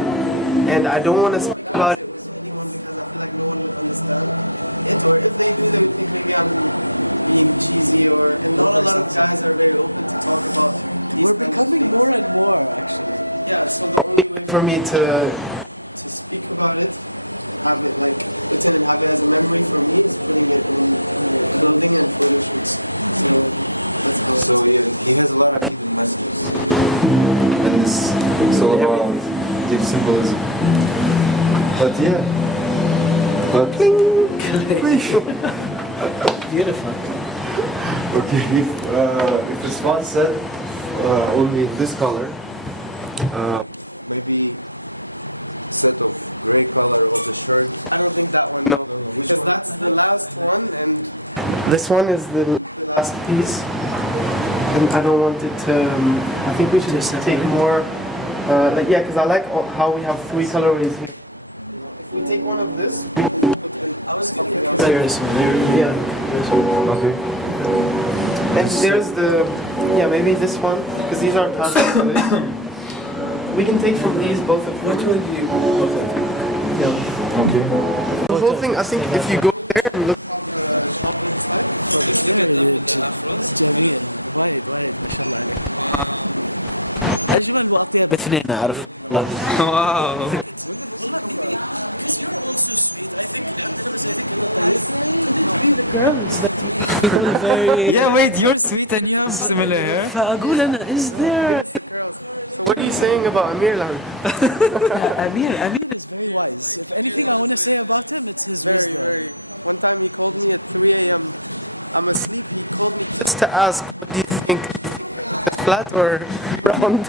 and I don't want to speak about it with anyone because I feel like no one would understand it, or if they do, they would think maybe I'm being cheesy, and not a lot of guys are very open to talk about these We're becoming more and more, actually. Yeah, so the only way for me to speak about it, have it like written and have it as a memory for me, is putting it in clothing and photo shoots. So that's how. So yeah, he has a lot of hidden messages, and it's all about deep symbolism. But yeah, Beautiful. Okay, if this one said only this color, maybe set of gray color of the shirt. I don't think that one, no. Which Because one? that's the last one, and this one is the last piece. And I don't want it to. I think we should just take more. Because I like how we have three colorways here. If we take one of this, we can put in. I was going to something else put here. this one. Yeah. Okay. And there's the. Yeah, maybe this one, because these are pastel. We can take from these both of them. What will you both of them? Yeah. Okay. The whole thing, I think if you go there and look on the shop inside. جميل وايد ما شاء الله عليك. أجمل وأطيب اثنين أعرف. Wow. Because you're also sweet. I think the girl is very. Yeah, wait, you're sweet and you have similar hair. فأقول أنا is there The girls. So what are you saying about Amir Lam? Amir is very wise. If anything I want to say about him, it's his Very, wisdom. very. One time he called me at 3 a.m. I'm asleep. He called me just to ask, what do you think? Flat or round?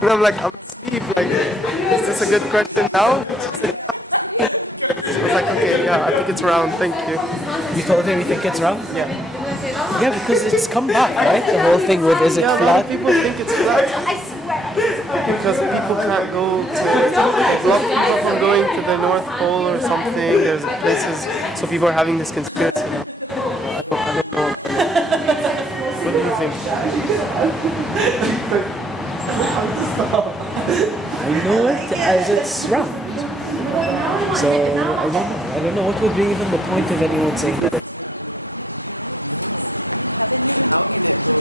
And I'm like, I'm asleep. Like, is this a good question now? I was like, okay, yeah, I think it's round. Thank you. You told him you think it's round? Yeah, because it's come back, right? The whole thing with is it flat? There's places, so people are having this conspiracy now. I don't know. What do you think? as it's round. So I don't know what would be even the point of anyone saying that. How can it go?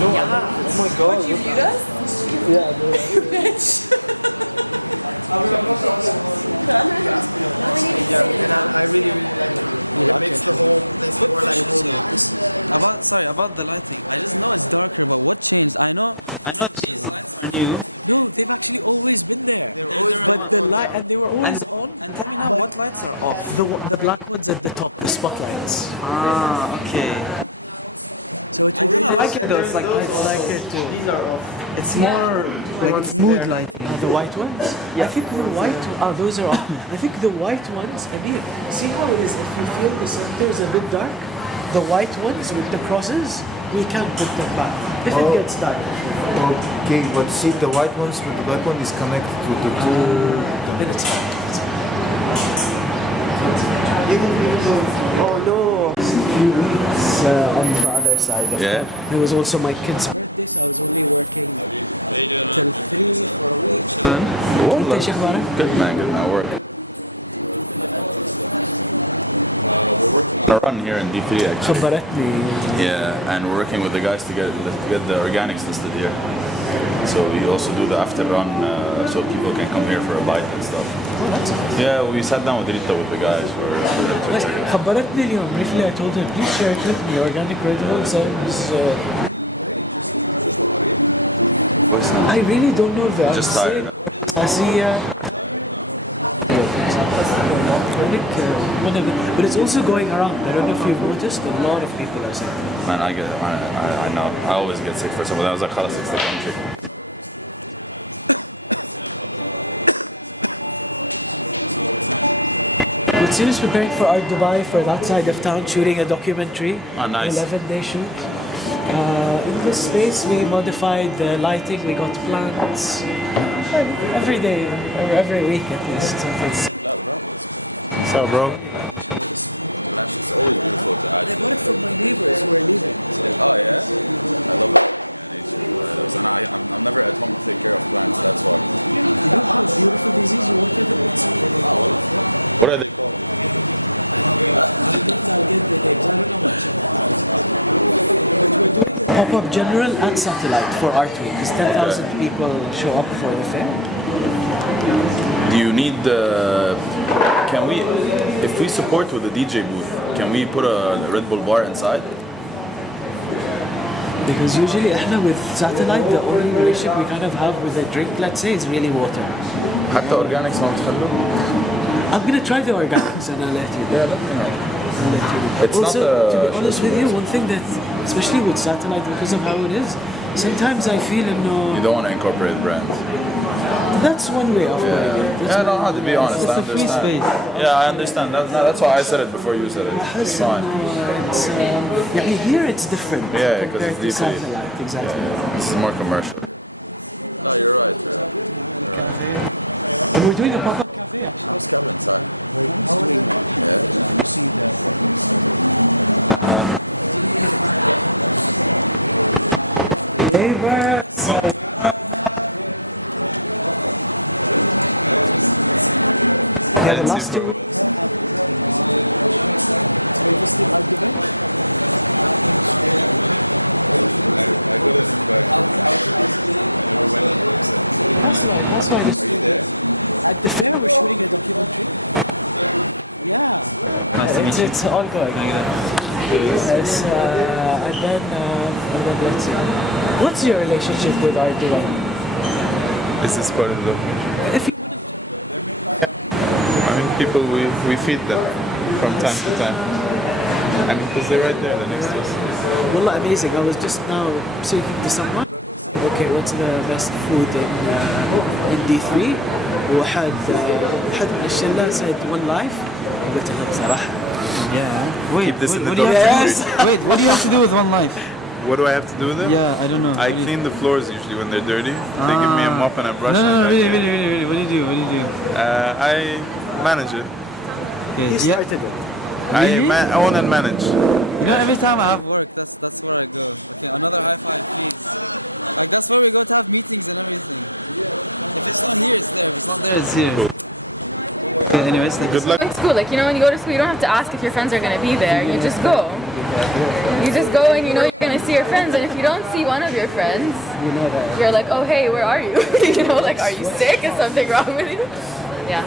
No, oh my god. Would you mute us? Yeah, no. Bitch. Yeah, and I really like it. It makes the whole place more like holy. About the lighting. I just know it's darker, but what changed? I know these lights are new. No, they've actually always been there. always But the light, and they were always on. And tell me now, but what lights are off? The black ones at the top, the spotlights. Ah, okay. So it would I kinda like it though. It's like I like it too. These are off. it's more like it's mood lighting. The white ones? Yeah. I think the white. Oh, those are. I think the white ones. The white ones with the crosses, we can't put them back if it gets dark. Okay, but see the white ones with the black one is connected to the two. Then it's fine. Few weeks on the other side of Yeah. it. It was also my kid's birthday, so I was only working till 3 for a week. انت ايش اخبارك؟ Good man, good man. Work. We're working on a run here in D3 actually. خبرتني. Yeah, and we're working with the guys to get the organics listed here. So you also do the after run, so people can come here for a bite and stuff. Oh, that's nice. Yeah, we sat down with Rita with the guys. خبرتني اليوم. Briefly, I told her, please share it with me. Organic Red Bull sounds. I really don't know if I'm Just sick. tired. I see. I think one of the, but it's also going around. I don't know if you've noticed. A lot of people are sick. Man, I get it. I know. I always get sick for some. That was like, خلاص, it's like I'm sick. But Sin is preparing for Art Dubai for that side of town, shooting a documentary. Ah, nice. 11-day shoot. In this space, we modified the lighting. We got plants. Every day or every week at least. Something. What's up, bro? It's always beautiful to add. I bought it from my neighbors who are leaving. Oh yeah, I love it. And I'm never at home to take care of plants. That's why. You know how beautiful this is? You want to What are they called? I'll get the names. I don't know much about it. But we're doing a pop-up general and satellite for Art Week because 10,000 people show up for the fair. Do you need the? Can we, if we support with the DJ booth, can we put a Red Bull bar inside? Because usually احنا with satellite the only relationship we kind of have with a drink, let's say, is really water. حتى organics ما بتخلوه. I'm gonna try the organics and I'll let you know. It's Also, not to be honest with you, one thing that, especially with satellite, because of how it is, sometimes I feel You don't want to incorporate brands. that's one way of putting it. That's Yeah, no, to be honest, It's I a free understand. space. Yeah, I understand. That's why I said it before you said it. It's أحس fine. إنه it's يعني here it's different Yeah, because compared it's to deeply. satellite, exactly. This is more commercial. No, you're right. You're right. We're doing a pop-up cafe actually. How's Kevin inside? He's doing Yeah. You see the neighbors. Yeah, the last 2 weeks. So you visited Art Dubai? That's right. At the fair, we're shooting a documentary. Yeah. Nice to meet you. It's all going. Yes, and then let's see. What's your relationship with Art Dubai? This is part of the documentary. If you wanted to. I mean, people, we feed them from time to time. I mean, because they're right there, the next to us. Wallah, amazing. I was just now speaking to someone. Okay, what's the best food in D3? واحد من الشلة said One Life. قلت له بصراحة. Yeah. Wait. Keep this in the What do you have to documentary. wait, what do you have to do with One Life? What do I have to do with them? Yeah, I don't know. I clean the floors usually when they're dirty. They give me a mop and a brush. No, and I really, can- really. What do you do? What do you do? I manage it. Okay. He started it. I own and manage. You know, every time I have work, that's where I go. Okay, another high five, please. Like that's where we go to have meetings and everything. If it's not here, it's there. If it's not there, it's here. Okay, anyways, Good luck. Like school, like, you know, when you go to school, you don't have to ask if your friends are going to be there. You just go. You just go and you know you're going to see your friends. And if you don't see one of your friends, You know that. you're like, oh, hey, where are you? You know, like, are you sick? Is something wrong with you? Yeah,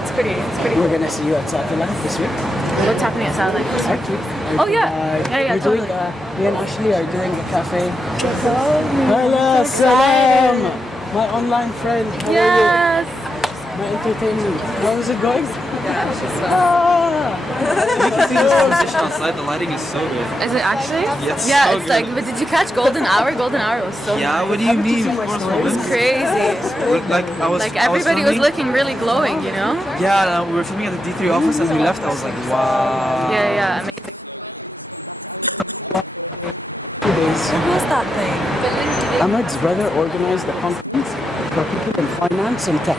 it's pretty We're cool. gonna see you at Satellite this week. What's happening at Satellite? Art week. Oh, yeah. Yeah, We're doing, totally. me and Ashley are doing a cafe. Hello, salam! My online friend, how are you? My entertainment. How is it going? Position outside, the lighting is so good. Is it actually? Yes, Yeah, so it's good. like, but did you catch Golden Hour? Golden Hour was so Yeah, good. what do you mean? Of course, It's crazy. Like Everybody was looking really glowing, you know? Yeah, we were filming at the D3 office and we left. I was like, wow. Yeah, amazing. 2 days. Who's that thing? Ahmed's brother organized a conference for people in finance and tech.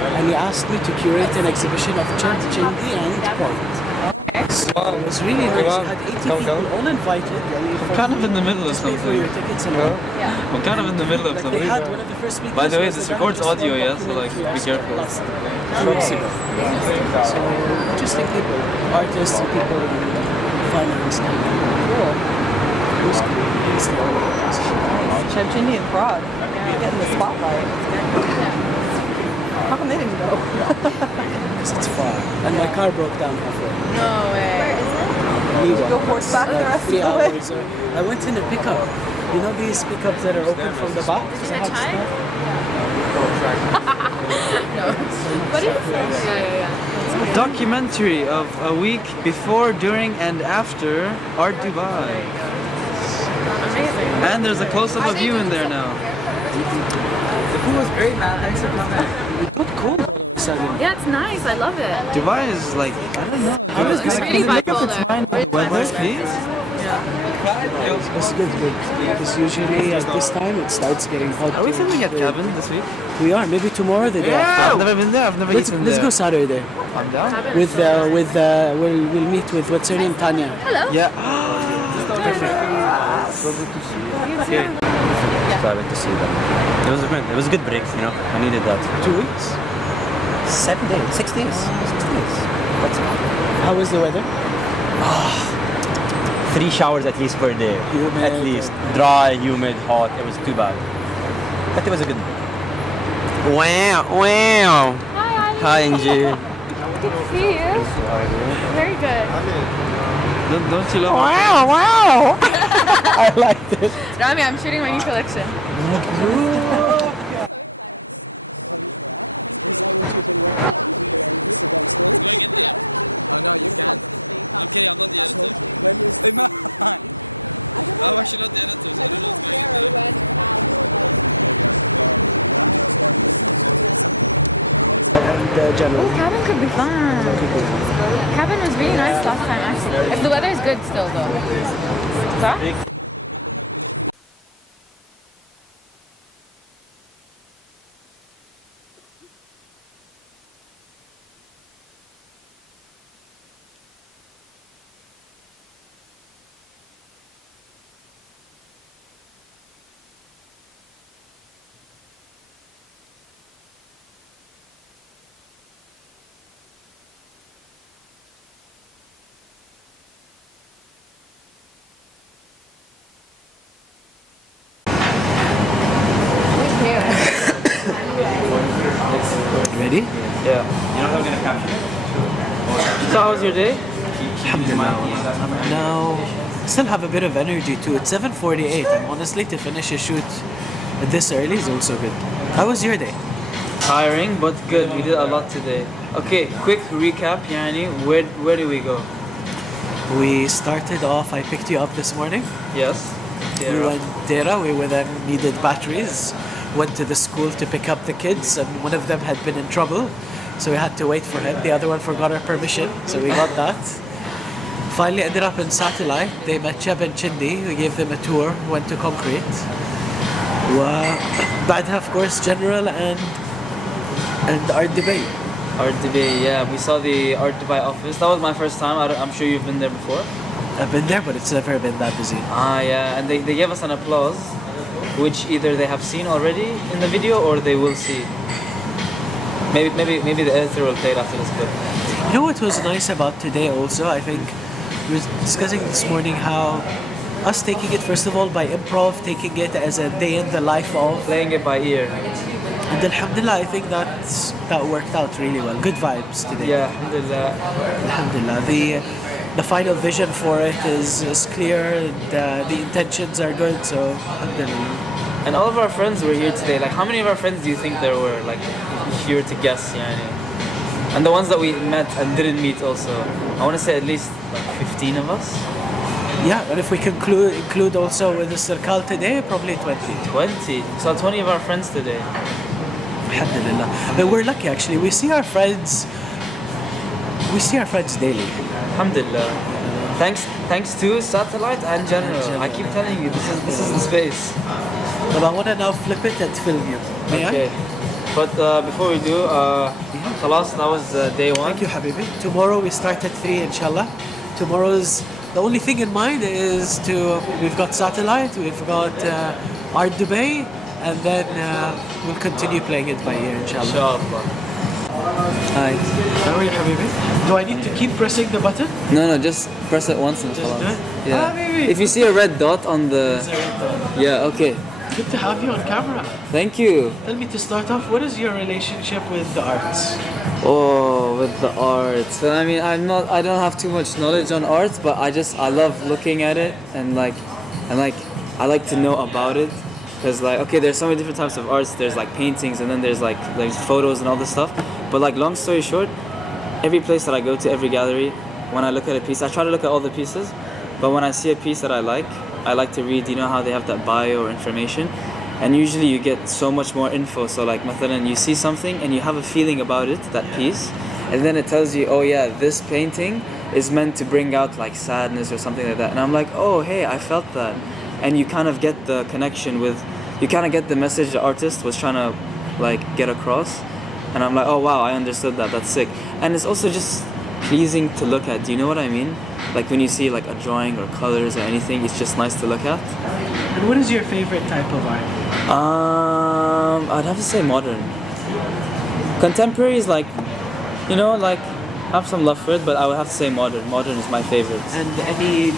And he asked me to curate an exhibition of Chindi and porn. Okay. So it was really nice. All invited. I'm kind of in the middle of something. I'm kind of in the middle of something. By the way, this records audio, yeah? So like, be careful. Interesting people, artists, people in finance. Chimchini and Prague. That could be a thing. How come they didn't go? It's far. And my car broke down halfway. No way. Did you go horseback the rest of the way? I went in a pickup. You know these pickups that are open from the back? What is it? Documentary of a week before, during, and after Art Dubai. And there's a close-up of you in there now. The food was great, man. Thanks for coming. Yeah, it's nice. I love it. Dubai is like, I don't know. It's really Make up its mind with the weather, please. It's good. Because usually at this time it starts getting hot. Are we filming at Cabin this week? We are. Maybe tomorrow the day after. I've never been there. I've never eaten Let's there. go Saturday. I'm down. We'll meet with what's her name, Tanya. Hello. Yeah. Okay. Glad to see that. It was great. It was a good break, you know. I needed that. 2 weeks? 7 days, 6 days. 6 days. That's it. How was the weather? 3 showers at least per day. Humid. At least. Dry, humid, hot. It was too bad. But it was a good break. Wow. Hi, Ali. Hi, Angie. See you. Very good. Don't you love Wow. I like this. Rami, I'm shooting my new collection. Is that what you've been working on? This is downstairs? Going in there? Oh no, you can't. I'm kidding, I'm not the editor. When is Hey man! I'm actually not the editor, so I don't know what's going in there. Oh, cabin could be fun. Cabin was really nice last time, actually. If the weather is good still, though. Huh? Ready? Yeah. So how was your day? No. I still have a bit of energy too. It's 7:48 and honestly to finish a shoot this early is also good. How was your day? Tiring, but good. We did a lot today. Okay, quick recap, Yani. Where do we go? We started off, I picked you up this morning. Yes. We went Dera, we were then needed batteries. Went to the school to pick up the kids and one of them had been in trouble. So we had to wait for him. The other one forgot our permission, so we got that. Finally ended up in Satellite. They met Cheb and Chindi. We gave them a tour, went to Concrete. بعدها of course General and Art Dubai. Art Dubai, yeah. We saw the Art Dubai office. That was my first time. I'm sure you've been there before. I've been there, but it's never been that busy. Ah, yeah. And they gave us an applause. which either they have seen already in the video or they will see. Maybe the editor will play it after this clip. You know what was nice about today also? I think we were discussing this morning how us taking it first of all by improv, taking it as a day in the life of, playing it by ear. And alhamdulillah, I think that worked out really well. Good vibes today. Yeah, alhamdulillah. Alhamdulillah. The final vision for it is clear, and the intentions are good, so alhamdulillah. And all of our friends were here today. Like, how many of our friends do you think there were? Like, here to guess, yani? And the ones that we met and didn't meet also. I want to say at least like 15 of us. Yeah, and if we include also with the circle today, probably 20. 20? So 20 of our friends today. Alhamdulillah. But we're lucky actually. We see our friends daily. Alhamdulillah. Thanks to satellite and general. I keep telling you, this is the space. But I want to now flip it and film you. May Okay. I? But before we do, khalas, that was day one. Thank you, Habibi. Tomorrow we start at 3, inshallah. Tomorrow's the only thing in mind is we've got satellite, we've got Art Dubai, and then we'll continue playing it by ear, inshallah. Hi. How are you, Habibi? Do I need to keep pressing the button? No, just press it once and Just do it? Yeah. Habibi! If you see a red dot on the... There's a red dot. Yeah, okay. Good to have you on camera. Thank you. Tell me to start off, what is your relationship with the arts? Oh, with the art. So, I mean, I don't have too much knowledge on art, but I love looking at it and I like to know about it. Because like, okay, there's so many different types of arts. There's like paintings and then there's photos and all this stuff. But like, long story short, every place that I go to, every gallery, when I look at a piece, I try to look at all the pieces. But when I see a piece that I like to read, you know how they have that bio or information. And usually you get so much more info. So like, mathalan, you see something and you have a feeling about it, that piece. And then it tells you, oh yeah, this painting is meant to bring out like sadness or something like that. And I'm like, oh hey, I felt that. And you kind of get the connection you kind of get the message the artist was trying to like get across. And I'm like, oh wow, I understood that, that's sick. And it's also just pleasing to look at, do you know what I mean? Like when you see like a drawing or colors or anything, it's just nice to look at. And what is your favorite type of art? I'd have to say modern. Contemporary is like, you know, like I have some love for it, but I would have to say modern. Modern is my favorite. And any,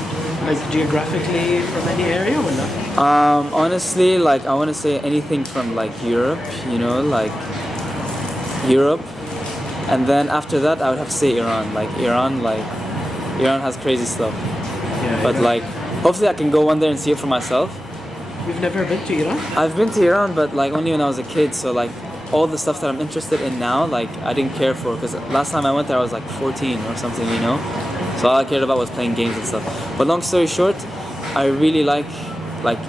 like geographically from any area or not? Honestly, like I want to say anything from like Europe, you know, like Europe. And then after that, I would have to say Iran. Like Iran has crazy stuff. Yeah, but like, hopefully I can go one there and see it for myself. You've never been to Iran? I've been to Iran, but like only when I was a kid. So like all the stuff that I'm interested in now, like I didn't care for, because last time I went there I was like 14 or something, you know. So all I cared about was playing games and stuff. But long story short, I really like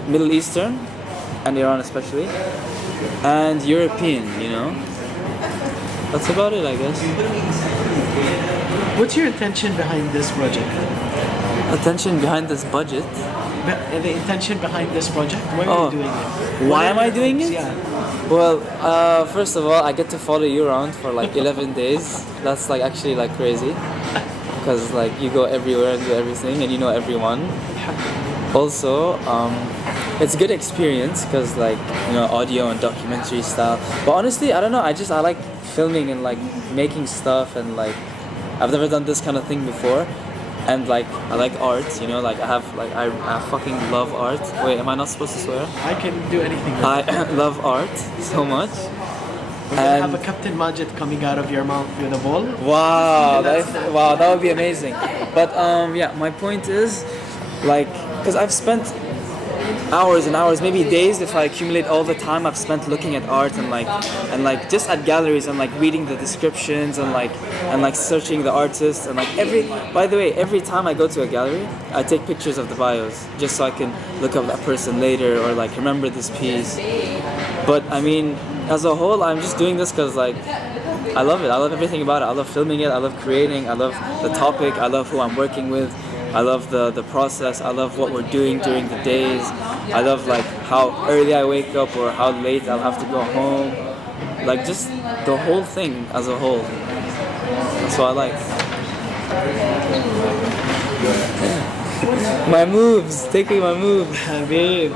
Middle Eastern and Iran especially, and European, you know. That's about it, I guess. What's your intention behind this project? Attention behind this budget? The intention behind this project? Why are you doing it? Why am I doing it? Yeah. Well, first of all, I get to follow you around for like 11 days. That's like actually like crazy, because like you go everywhere and do everything and you know everyone. Also, it's a good experience because like, you know, audio and documentary style. But honestly, I don't know, I like filming and like making stuff, and like I've never done this kind of thing before. And like I like art, you know, like I fucking love art. Wait, am I not supposed to swear? I can do anything. I love art so much. We're gonna have a Captain Majid coming out of your mouth with a ball. Wow, that would be amazing. But yeah, my point is, like, because I've spent hours and hours, maybe days, if I accumulate all the time I've spent looking at art and like just at galleries and like reading the descriptions and like searching the artists and like by the way, every time I go to a gallery, I take pictures of the bios just so I can look up that person later or like remember this piece. But I mean, as a whole, I'm just doing this because like I love it. I love everything about it. I love filming it. I love creating. I love the topic. I love who I'm working with. I love the process. I love what we're doing during the days. I love like how early I wake up or how late I'll have to go home. Like just the whole thing as a whole. That's what I like. My moves, taking my moves. Habib,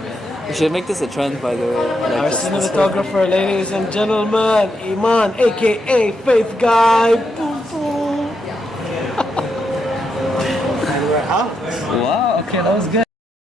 We should make this a trend, by the way. Our cinematographer, ladies and gentlemen, Iman, aka Faith Guy. Wow, okay, that was good.